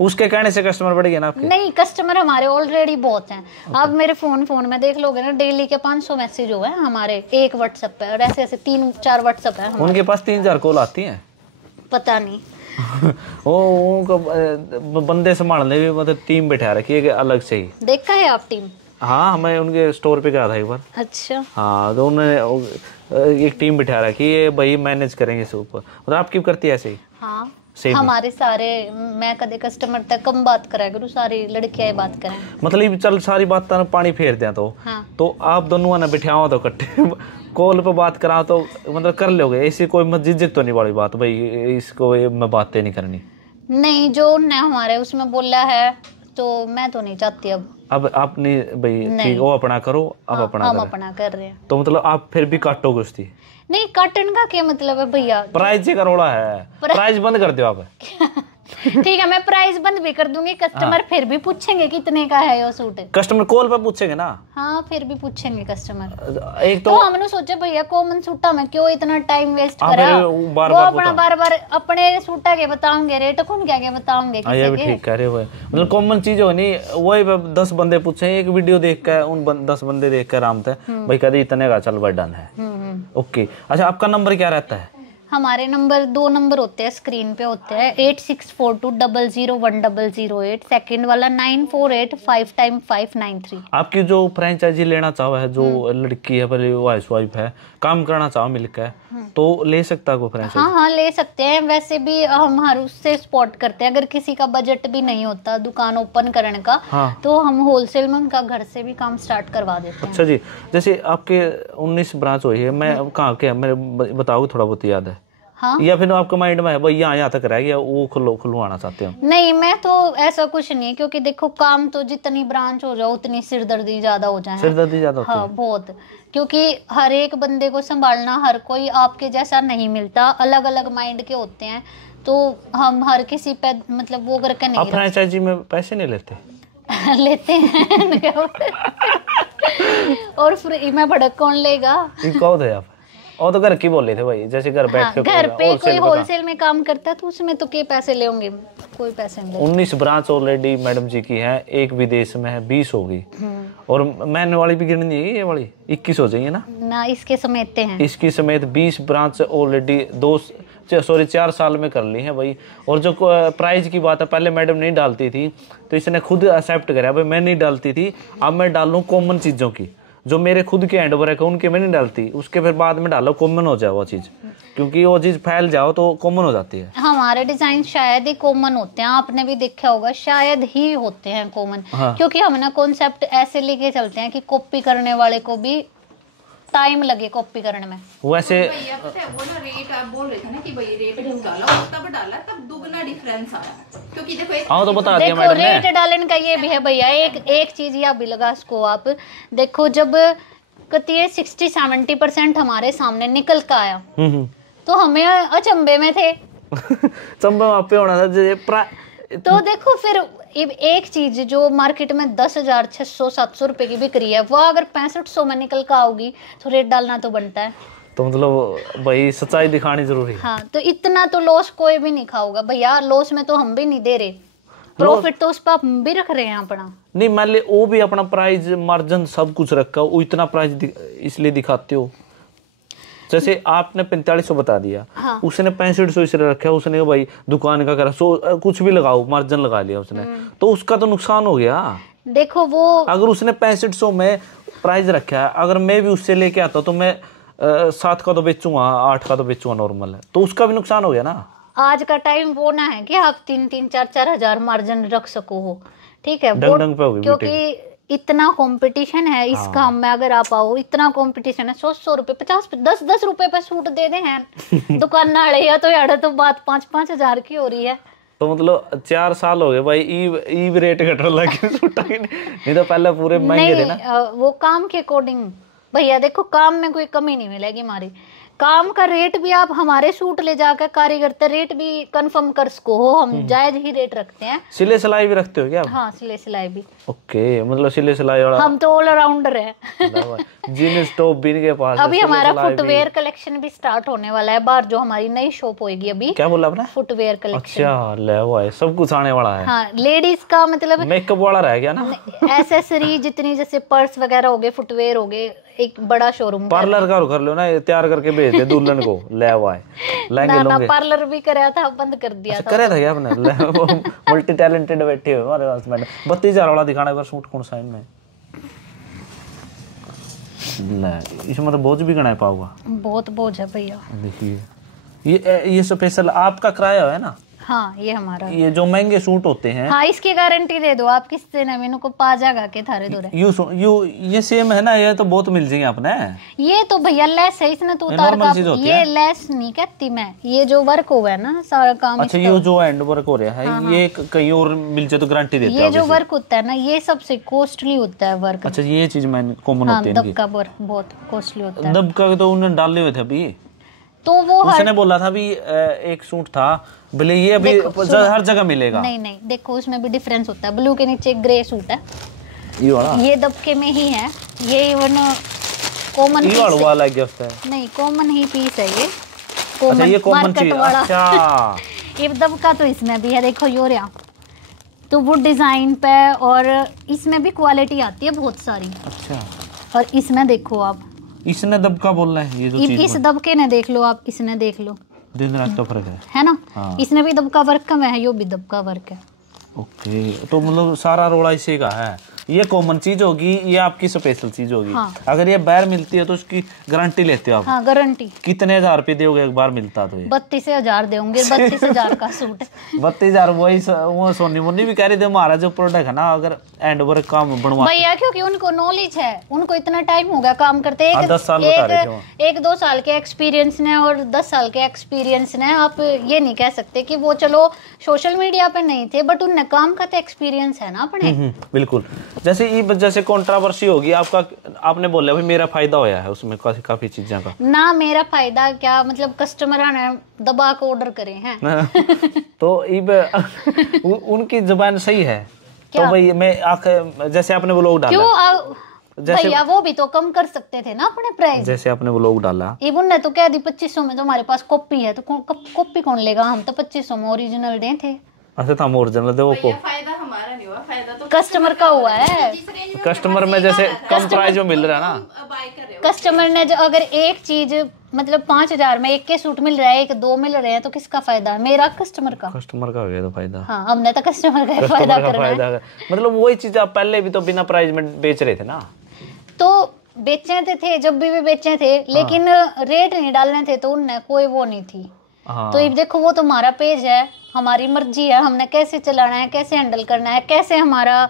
उसके कहने से कस्टमर बढ़ गए ना आपके? नहीं कस्टमर हमारे ऑलरेडी बहुत हैं। आप मेरे फोन में देख लोगे ना, डेली के 500 मैसेज हो गए हमारे एक व्हाट्सएप पे, और ऐसे 3-4 व्हाट्सएप है। उनके पास 3-4 कॉल आती है? पता नहीं वो उनको बंदे संभालने भी मतलब टीम बैठा रखी है अलग से ही। देखा है आप टीम? हाँ मैं उनके स्टोर पे गया था एक बार। अच्छा हाँ तो उन्होंने एक टीम बिठा रखी है, भाई मैनेज करेंगे सब ऊपर। और आप क्यों करती है ऐसे ही? हाँ हमारे सारे, मैं कदे कस्टमर तक कम बात करा करूँ, सारी लड़कियां बात करें, मतलब चल सारी बात पानी फेर दें तो हाँ। तो आप दोनों ना बिठाओ तो इकट्ठे कॉल पे बात कराओ तो मतलब कर लोगे, ऐसी कोई मत झिझक तो नहीं वाली बात, भाई इसको मैं बातें नहीं करनी? नहीं जो उनने हमारे उसमें बोला है तो मैं तो नहीं चाहती अब आपने भाई ठीक वो अपना करो, अब अपना कर रहे हैं। तो मतलब आप फिर भी काटोगे उसकी? नहीं काटन का क्या मतलब है भैया, प्राइस का रोड़ा है, प्राइस बंद कर दो आप। ठीक है मैं प्राइस बंद भी कर दूंगी, कस्टमर फिर भी पूछेंगे कितने का है ये सूट। कस्टमर कॉल पे पूछेंगे ना? हाँ फिर भी पूछेंगे कस्टमर। एक तो हमने सोचे भैया कॉमन सूटा में क्यों इतना टाइम वेस्ट करा, वो अपना बार बार अपने सूटा के बताओगे रेट कौन क्या बताओगे। ये भी ठीक कह रहे हो, मतलब कॉमन चीज हो नहीं, वही 10 बंदे पूछे, एक वीडियो देख कर उन 10 बंदे देख कर आराम थे भाई कभी इतने का चल भाई डन है ओके। अच्छा आपका नंबर क्या रहता है? हमारे नंबर 2 नंबर होते हैं, स्क्रीन पे होते हैं, 8642001008, सेकंड वाला 94855593। आपकी जो फ्रेंचाइजी लेना चाहो है, जो लड़की है पहले वाइफ है, काम करना चाहो मिलकर, तो ले सकता है कोई फ्रेंचाइजी? हाँ ले सकते हैं। वैसे भी हम हर उससे सपोर्ट करते हैं। अगर किसी का बजट भी नहीं होता दुकान ओपन करने का, तो हम होलसेल में उनका घर से भी काम स्टार्ट करवा देते हैं। अच्छा जी, जैसे आपके 19 ब्रांच हुई है, मैं कहाँ के मेरे बताओ, थोड़ा बहुत याद है? हाँ, या फिर आपके माइंड में है भाई यहाँ तक रह गया, वो खुलवाना चाहते हो? नहीं, मैं तो ऐसा कुछ नहीं है, क्योंकि देखो काम तो जितनी ब्रांच हो जाओ उतनी सिरदर्दी ज्यादा हो जाए। सिरदर्दी ज्यादा होती है? हाँ बहुत, क्योंकि हर एक बंदे को संभालना, हर कोई आपके जैसा नहीं मिलता, अलग अलग माइंड के होते हैं, तो हम हर किसी पे मतलब वो करके नहीं। आप फ्रेंचाइजी में पैसे नहीं लेते? लेते हैं और फ्री में भड़क कौन लेगा? कौन थे आप? और तो घर की बोल रहे थे भाई, जैसे घर बैठ के घर पे कोई होलसेल में काम करता है तो उसमें तो क्या पैसे लेंगे, कोई पैसे नहीं। 19 ब्रांच ऑलरेडी मैडम जी की है, एक विदेश में है, 20 होगी, और मैंने वाली भी गिननी है, ये वाली 21 हो जाएंगे ना, इसके समेत हैं, इसकी समेत 20 ब्रांच ऑलरेडी 4 साल में कर ली है भाई। और जो प्राइस की बात है, पहले मैडम नहीं डालती थी, तो इसने खुद एक्सेप्ट करा भाई मैं नहीं डालती थी, अब मैं डाल लूँ कॉमन चीज़ों की, जो मेरे खुद के हैंडवर्क है उनके में नहीं डालती, उसके फिर बाद में डालो, कॉमन हो जाए वो चीज़, क्योंकि वो चीज़ फैल जाओ तो कॉमन हो जाती है। हमारे डिजाइन शायद ही कॉमन होते हैं, आपने भी देखा होगा, शायद ही होते हैं कॉमन। क्योंकि हम ना कॉन्सेप्ट ऐसे लेके चलते हैं कि कॉपी करने वाले को भी टाइम लगे कॉपी करने में। वैसे वो ना रेट आप बोल रहे थे ना कि भाई रेट डाला, तब डाला तब दुगना डिफरेंस आया, क्योंकि देखो तो बता दिया मैडम ने, रेट डालने का ये भी है भैया, एक चीज या भी लगा इसको आप देखो, जब कहती है 60-70% हमारे सामने निकल का आया, तो हमें अचंभे में थे चंबा वहाँ पे होना था। तो देखो फिर एक चीज जो मार्केट में 10,000 600-700 रुपए की बिक रही है, वो अगर 6500 में निकल कर आओगी तो रेट डालना तो बनता है। तो मतलब भाई सच्चाई दिखानी जरूरी है। हाँ, तो इतना तो लॉस कोई भी नहीं खाओगा भैया, लॉस में तो हम भी नहीं दे रहे, प्रॉफिट तो उस पर हम भी रख रहे हैं अपना। नहीं मान ले वो भी अपना प्राइस मार्जिन सब कुछ रखा, वो इतना प्राइस इसलिए दिखाते हो, जैसे आपने 4500 बता दिया, उसने 6500 इसलिए रखा, उसने भाई दुकान का करा, कुछ भी लगाओ मार्जिन लगा लिया उसने, तो उसका तो नुकसान हो गया। देखो वो अगर उसने 6500 में प्राइस रखा है, अगर मैं भी उससे लेके आता तो मैं 7 का तो बेचूंगा, 8 का तो बेचूंगा नॉर्मल है, तो उसका भी नुकसान हो गया ना। आज का टाइम वो ना है कि आप 3-4 हजार मार्जिन रख सको हो, ठीक है, क्योंकि इतना कंपटीशन है इस काम में। अगर आप आओ, इतना कंपटीशन है, 100 रुपए 50-10 रुपए पे सूट दे दे हैं दुकान ना या तो यार, तो बात 5-5 हजार की हो रही है। तो मतलब 4 साल हो गए भाई, ईव रेट घटने लगे सूटा की, नहीं तो पहले पूरे महंगे थे ना। वो काम के अकॉर्डिंग भैया, देखो काम में कोई कमी नहीं मिलेगी हमारी, काम का रेट भी आप हमारे सूट ले जाकर कारीगर ते रेट भी कंफर्म कर सको हो, हम जायज ही रेट रखते हैं। सिले सिलाई भी रखते हो क्या? हाँ, सिले सिलाई भी। ओके, मतलब सिले सिलाई वाला हम तो ऑलराउंडर है। जीन्स टॉप भी के पास। अभी हमारा फुटवेयर कलेक्शन भी स्टार्ट होने वाला है बाहर, जो हमारी नई शॉप होगी अभी। क्या बोला आपने? Footwear collection. अच्छा, ले वो है, सब कुछ आने वाला है। हाँ, लेडीज का मतलब मेकअप वाला रह गया ना, एसेसरी जितनी, जैसे पर्स वगैरह हो गए, फुटवेयर हो गए, एक बड़ा शोरूम। पार्लर का कर लो ना, तैयार करके भेज दे दुल्हन को, ले आए लहंगे लूंगे। पार्लर भी कराया था, बंद कर दिया था। कराया था क्या आपने? मल्टी टैलेंटेड बैठे हो हमारे पास मैडम। 32,000 वाला दिखाना एक बार सूट कौन सा है में? इसमें तो बोझ भी गना पाऊंगा, बहुत बोझ है भैया। देखिए ये स्पेशल आपका किराया है ना? हाँ, ये हमारा। ये जो महंगे सूट होते हैं, हाँ, इसकी गारंटी दे दो आप, किस दिन मेनू को पा जाएगा के थारे दूर। ये सेम है ना? ये तो बहुत मिल जाएंगे अपने। ये तो भैया लेस है, इसने तो उतार का, ये लेस नहीं कहती मैं, ये जो वर्क हुआ है ना सारा काम। अच्छा, ये जो हैंड वर्क हो रहा है, ये कहीं और मिल जाए तो गारंटी देता है। ये जो वर्क होता है ना, ये सबसे कॉस्टली होता है वर्क। अच्छा, ये चीज मैंने कॉमन होती है। दबका वर्क बहुत कॉस्टली होता है। दबका तो उन्होंने डाले हुए थे अभी, तो वो उसने बोला था भी एक सूट था, भले ये अभी हर जगह मिलेगा। नहीं, देखो उसमें भी डिफरेंस होता है। ब्लू के नीचे ग्रे सूट है, ये वाला, ये दबके में ही है, ये इवन कॉमन पीस वाला है। नहीं, कॉमन ही पीस है ये, कॉमन। अच्छा, ये कॉमन चीज। अच्छा, ये दबका तो इसमें भी है, देखो योरिया, तो वो डिजाइन पे, और इसमें भी क्वालिटी आती है बहुत सारी। अच्छा, और इसमें देखो आप, इसने दबका बोलना है, ये जो चीज इस दबके ने देख लो आप, इसने देख लो, दिन रात का फर्क है ना। हाँ। इसने भी दबका वर्क कम है, यो भी दबका वर्क है। ओके, तो मतलब सारा रोड़ा इसी का है। ये कॉमन चीज होगी, ये आपकी स्पेशल चीज होगी। हाँ। अगर ये बाहर मिलती है तो उसकी गारंटी लेते हो आप? हाँ, गारंटी। कितने हजार रुपये दोगे एक बार मिलता तो? 32,000 देंगे, 32,000 का सूट। 32,000 वो सोनी मुन्नी भी कह रही थी हमारा जो प्रोडक्ट है ना, अगर एंड वर्क काम बनवा भैया, क्योंकि उनको नॉलेज है, उनको इतना टाइम हो गया काम करते। 10 साल बता रहे थे वो। 1-2 साल के एक्सपीरियंस ने और 10 साल के एक्सपीरियंस ने, आप ये नहीं कह सकते कि वो चलो सोशल मीडिया पे नहीं थे, बट उनने काम का तो एक्सपीरियंस है ना अपने। बिल्कुल। जैसे कंट्रोवर्सी होगी आपका, आपने बोला भाई मेरा फायदा होया है उसमें काफी चीजें का ना। मेरा फायदा क्या, मतलब कस्टमर ने दबा के ऑर्डर करे हैं। तो उनकी जुबान सही है तो भाई मैं जैसे आपने व्लॉग डाला, क्यों भैया, वो भी तो कम कर सकते थे ना अपने प्राइस। जैसे आपने व्लॉग डाला, इवन ने तो कह दी 2500 में, तो हमारे पास कॉपी है, तो कॉपी कौन लेगा? हम तो 2500 में ओरिजिनल दे थे। अच्छा, तो हम ओरिजिनल दे वो को फायदा हमारा नहीं हुआ, फायदा तो कस्टमर का हुआ है। कस्टमर में जैसे कम प्राइस में मिल रहा है ना, बाय कर रहे हो। कस्टमर ने जो अगर एक चीज मतलब 5,000 में एक के सूट मिल रहा है, एक 2 मिल रहे हैं, तो किसका फायदा है? मेरा, कस्टमर का। कस्टमर का हो गया तो फायदा। हाँ, हमने तो कस्टमर का फायदा करना है। मतलब वही चीज आप पहले भी तो बिना प्राइस में बेच रहे थे ना। तो बेचे थे जब भी बेचे थे, लेकिन रेट नहीं डालने थे, तो उनने कोई वो नहीं थी। हाँ। तो ये देखो, वो तो हमारा पेज है, हमारी मर्जी है, हमने कैसे चलाना है, कैसे हैंडल करना है, कैसे हमारा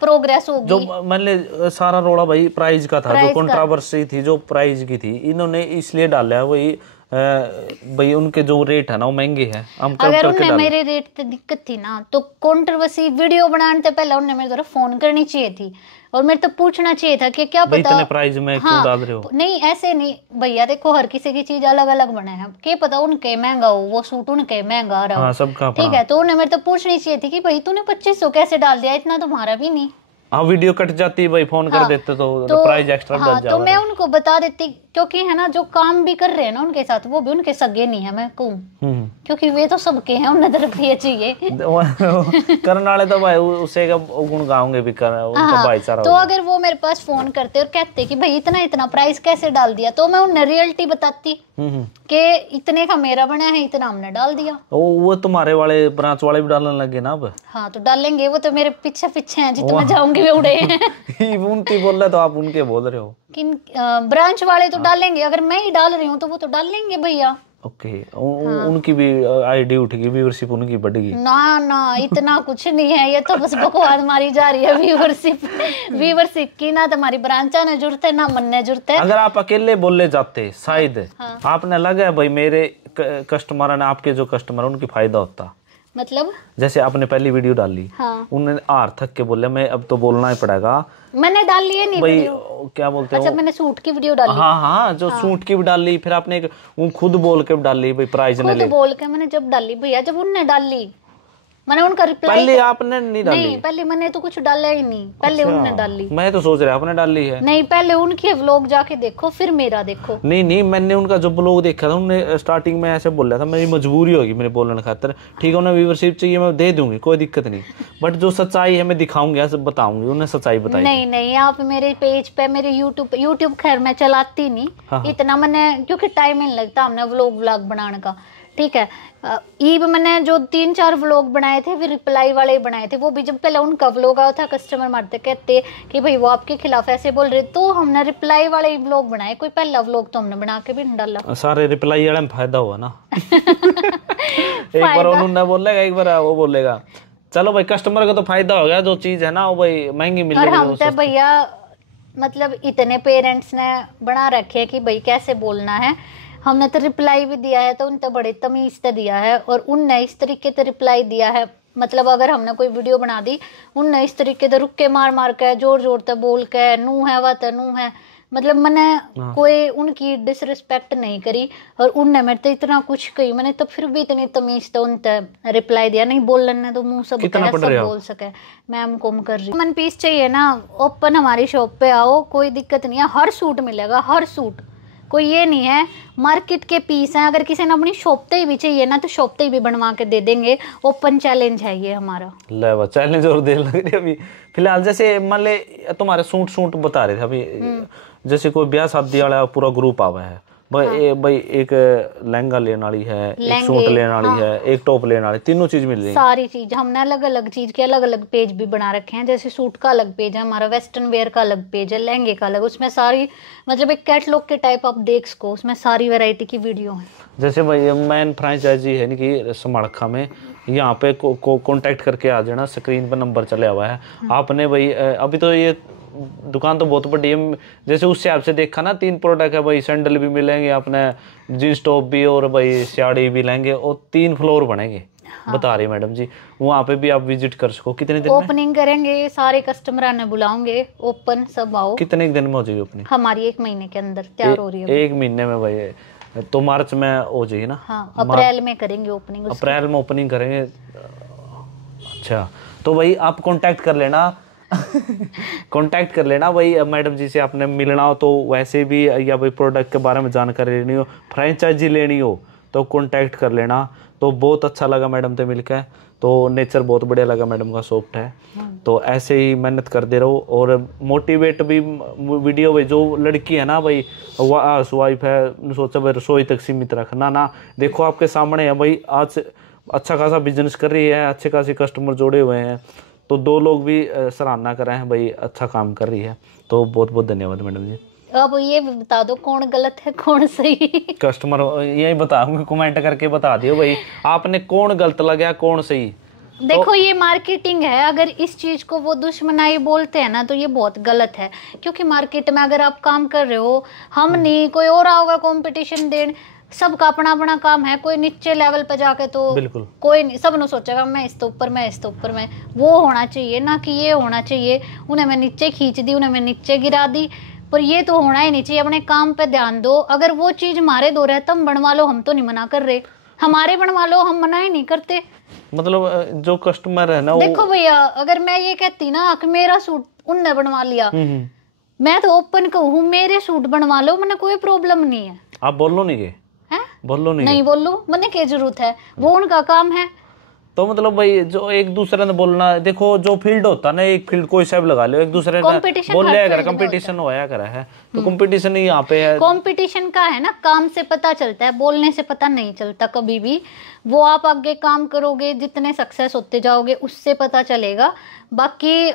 प्रोग्रेस होगी। जो मैंने सारा रोड़ा भाई प्राइस का था, जो कंट्रोवर्सी थी जो प्राइस की थी, इन्होंने इसलिए डाला है वही भाई उनके जो रेट है ना वो महंगे हैं। हम अगर उन्हें मेरे रेट पे दिक्कत थी ना, तो कंट्रोवर्सी वीडियो बनाने से पहले उन्हें मेरे तरफ फोन करनी चाहिए थी और मेरे तो पूछना चाहिए था कि क्या पता इतने प्राइस में क्यों डाल रहे हो। नहीं, ऐसे नहीं भैया, देखो हर किसी की चीज अलग अलग बने हैं, क्या पता उनके महंगा हो, वो सूट उनके महंगा आ रहा हो, सबका ठीक है। तो उन्हें मेरे तो पूछनी चाहिए थी कि भाई तूने 2500 कैसे डाल दिया, इतना तुम्हारा भी नहीं। हाँ, वीडियो कट जाती भाई, फोन कर देते तो प्राइस एक्स्ट्रा हाँ, तो मैं उनको बता देती, क्योंकि है ना जो काम भी कर रहे हैं ना उनके साथ, वो भी उनके सगे नहीं है, मैं कहूँ, क्योंकि वे तो सबके हैं, उन्हें तरफ ये चाहिए करने वाले तो भाई उसे गुण गाओगे भी भाईचारा। तो अगर वो मेरे पास फोन करते और कहते कि भाई इतना इतना प्राइस कैसे डाल दिया, तो मैं उन्हें रियलिटी बताती कि इतने का मेरा बना है, इतना हमने डाल दिया। वो तुम्हारे वाले ब्रांच वाले भी डालने लगे ना अब? हाँ, तो डालेंगे, वो तो मेरे पीछे पीछे हैं, जितना जाऊंगी वे उड़े उनकी बोल रहे तो आप उनके बोल रहे हो। किन ब्रांच वाले तो डालेंगे, अगर मैं ही डाल रही हूँ तो वो तो डालेंगे भैया। ओके। उनकी भी आईडी उठेगी, व्यूअरशिप उनकी बढ़ेगी। ना, इतना कुछ नहीं है, ये तो बस बकवास मारी जा रही है व्यूअरशिप की। ना तुम्हारी ब्रांचा ने जुड़ते, ना मन ने जुड़ते। अगर आप अकेले बोले जाते शायद आपने लगा भाई मेरे कस्टमर ने, आपके जो कस्टमर उनकी फायदा होता, मतलब जैसे आपने पहली वीडियो डाली, उन्होंने आर थक के बोले मैं अब तो बोलना ही पड़ेगा, मैंने डाल लिए नहीं भाई वीडियो। क्या बोलते हैं? अच्छा, मैंने सूट की वीडियो डाली। हाँ, जो सूट की भी डाली, फिर आपने वो खुद बोल के डाली भाई प्राइस ने ले, खुद बोल के मैंने जब डाली भैया, जब उनने डाली मैंने उनका रिप्लाई। पहले आपने नहीं डाली? नहीं, पहले मैंने तो कुछ डाला ही नहीं, पहले उनने डाली। मैं तो सोच रहा आपने डाली है। नहीं, पहले उनके व्लॉग जाके देखो, फिर मेरा देखो। नहीं, मैंने उनका जो ब्लॉग देखा था, उन्होंने स्टार्टिंग में ऐसे बोला था मेरी मजबूरी होगी मेरे बोलने खातर, ठीक है, उन्हें व्यूअरशिप चाहिए मैं दे दूंगी, कोई दिक्कत नहीं, बट जो सच्चाई है मैं दिखाऊंगी, सब बताऊंगी। उन्हें सच्चाई बताई। नहीं, आप मेरे पेज पे, मेरे यूट्यूब खैर मैं चलाती नहीं इतना, मैंने क्योंकि टाइम नहीं लगता हमने व्लॉग बनाने का, ठीक है। मैंने जो 3-4 व्लॉग बनाए थे, फिर रिप्लाई वाले बनाए थे, वो भी जब पहले उनका व्लॉग आया था, कस्टमर मारते कहते कि भाई वो आपके खिलाफ ऐसे बोल रहे, तो हमने रिप्लाई वाले ही व्लॉग बनाए, कोई पहला व्लॉग तो हमने बना के भी नहीं डाला। सारे रिप्लाई वाले में फायदा हुआ ना एक बार उन्होंने बोलेगा, एक बार वो बोलेगा, चलो भाई कस्टमर का तो फायदा हो गया, जो चीज है ना वो भाई महंगी मिल रही है। हम तो भैया मतलब इतने पेरेंट्स ने बना रखे कि भाई कैसे बोलना है, हमने तो रिप्लाई भी दिया है, तो उन तो बड़े तमीज से दिया है, और उनने इस तरीके से रिप्लाई दिया है, मतलब अगर हमने कोई वीडियो बना दी, उनने इस तरीके से रुक के मार के जोर से बोल के नू है वह नू है, मतलब मैंने कोई उनकी डिसरिस्पेक्ट नहीं करी, और उनने मेरे तो इतना कुछ कही, मैंने तो फिर भी इतनी तमीज तो उन रिप्लाई दिया। नहीं बोलने तो मुंह सब बोल सके, मैम कम कर रही, मन पीस चाहिए ना, ओपन हमारी शॉप पे आओ, कोई दिक्कत नहीं है, हर सूट मिलेगा, हर सूट, कोई ये नहीं है मार्केट के पीस हैं, अगर किसी ने अपनी शॉप पे भी चाहिए ना तो शॉप पे भी बनवा के दे देंगे, ओपन चैलेंज है ये हमारा। ले चैलेंज और दे लग रही अभी फिलहाल। जैसे मान ले तुम्हारे सूट बता रहे थे अभी, जैसे कोई ब्याह शादी वाला पूरा ग्रुप आवा है, भाई एक लहंगा लेने वाली है, एक सूट लेने वाली है, एक टॉप लेने वाली, तीनों चीज मिल रही सारी चीज। हमने अलग अलग चीज के अलग अलग पेज भी बना रखे हैं, जैसे सूट का अलग पेज है हमारा, वेस्टर्न वेयर का अलग पेज है, लहंगे का अलग, उसमें सारी मतलब एक कैटलॉग के टाइप आप देख सको, उसमें सारी वैरायटी की वीडियो है। जैसे भाई मैन फ्रेंचाइजी है कि समाड़खा में, यहाँ पे कांटेक्ट करके आ जाना, स्क्रीन पर नंबर चला हुआ है। आपने भाई अभी तो ये दुकान तो बहुत बड़ी है, जैसे उससे आपसे देखा ना 3 प्रोडक्ट है भाई, सैंडल भी मिलेंगे, अपने जींस टॉप भी और भाई साड़ी भी लेंगे, और 3 फ्लोर बनेंगे। बता रही मैडम जी, वहाँ पे भी आप विजिट कर सको। कितने दिन ओपनिंग करेंगे, सारे कस्टमर ने बुलाओगे, ओपन सब आओ। कितने दिन में हो जाएगी ओपनिंग? हमारी 1 महीने के अंदर तैयार हो रही है। 1 महीने में भाई, तो मार्च में हो जाएगी ना? हाँ, अप्रैल में करेंगे ओपनिंग। अप्रैल में ओपनिंग करेंगे। अच्छा, तो भाई आप कांटेक्ट कर लेना कांटेक्ट कर लेना भाई मैडम जी से। आपने मिलना हो तो वैसे भी, या भाई प्रोडक्ट के बारे में जानकारी लेनी हो, फ्रेंचाइजी लेनी हो, तो कांटेक्ट कर लेना। तो बहुत अच्छा लगा मैडम से मिलकर, तो नेचर बहुत बढ़िया लगा मैडम का, सॉफ्ट है। तो ऐसे ही मेहनत करते रहो और मोटिवेट भी वीडियो भाई, जो लड़की है ना भाई, हाउस वाइफ है, सोचा भाई रसोई तक सीमित रखना ना, देखो आपके सामने है भाई, आज अच्छा खासा बिजनेस कर रही है, अच्छे खासे कस्टमर जोड़े हुए हैं, तो 2 लोग भी सराहना कर रहे हैं भाई, अच्छा काम कर रही है। तो बहुत बहुत धन्यवाद मैडम जी। अब ये बता दो कौन गलत है कौन सही? कस्टमर यही बताऊंगे, कमेंट करके बता दियो भाई, आपने कौन गलत लगा कौन सही। देखो तो ये मार्केटिंग है, अगर इस चीज को वो दुश्मनाई बोलते हैं ना तो ये बहुत गलत है, क्योंकि मार्केट में अगर आप काम कर रहे हो, हम नहीं कोई और आओगा कंपटीशन देने, सबका अपना अपना काम है। कोई नीचे लेवल पे जाके तो बिल्कुल कोई नहीं, सब ने सोचेगा मैं इस तो ऊपर, मैं इस तो ऊपर, मैं वो होना चाहिए ना कि ये होना चाहिए, उन्हें मैं नीचे खींच दी, उन्हें मैं नीचे गिरा दी, पर ये तो होना ही नहीं चाहिए। अपने काम पे ध्यान दो, अगर वो चीज हमारे दो रहे तुम बनवा लो, हम तो नहीं मना कर रहे, हमारे बनवा लो, हम मना ही नहीं करते। मतलब जो कस्टमर है ना, देखो भैया, अगर मैं ये कहती ना कि मेरा सूट उनने बनवा लिया, मैं तो ओपन कहूँ मेरे सूट बनवा लो, मैंने कोई प्रॉब्लम नहीं है। आप बोल लो नहीं के बोलो नहीं बोलो, मैंने क्या जरूरत है, वो उनका काम है। तो मतलब भाई जो एक दूसरे ने बोलना, देखो जो फील्ड होता है ना, एक फील्ड कोई सब लगा लो, एक दूसरे ने बोल लिया कर, कंपटीशन होया करा है, तो कंपटीशन ही यहाँ पे है। कंपटीशन का है ना, काम से पता चलता है, बोलने से पता नहीं चलता कभी भी। वो आप आगे काम करोगे, जितने सक्सेस होते जाओगे उससे पता चलेगा। बाकी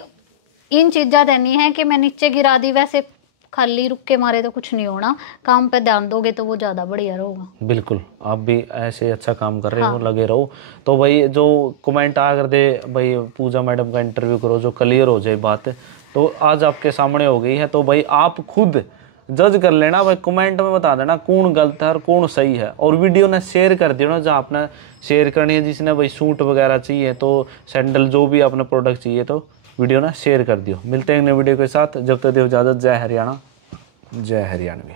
इन चीज़ा देनी है कि मैं नीचे गिरा दी, वैसे खाली रुक के मारे तो कुछ नहीं होना, काम पे ध्यान दोगे तो वो ज़्यादा बढ़िया रहेगा। बिल्कुल, आप भी ऐसे अच्छा काम कर रहे हो, लगे रहो। तो भाई जो कमेंट आ कर दे भाई पूजा मैडम का इंटरव्यू करो, जो क्लियर हो जाए बात, तो आज आपके सामने हो गई है। तो भाई आप खुद जज कर लेना भाई, कमेंट में बता देना कौन गलत है और कौन सही है, और वीडियो ने शेयर कर दियो ना जहाँ आपने शेयर करनी है। जिसने भाई सूट वगैरह चाहिए, तो सैंडल, जो भी अपने प्रोडक्ट चाहिए, तो वीडियो ना शेयर कर दियो। मिलते हैं नए वीडियो के साथ, जब तक दो इजाज़त। जय हरियाणा, जय हरियाणवी।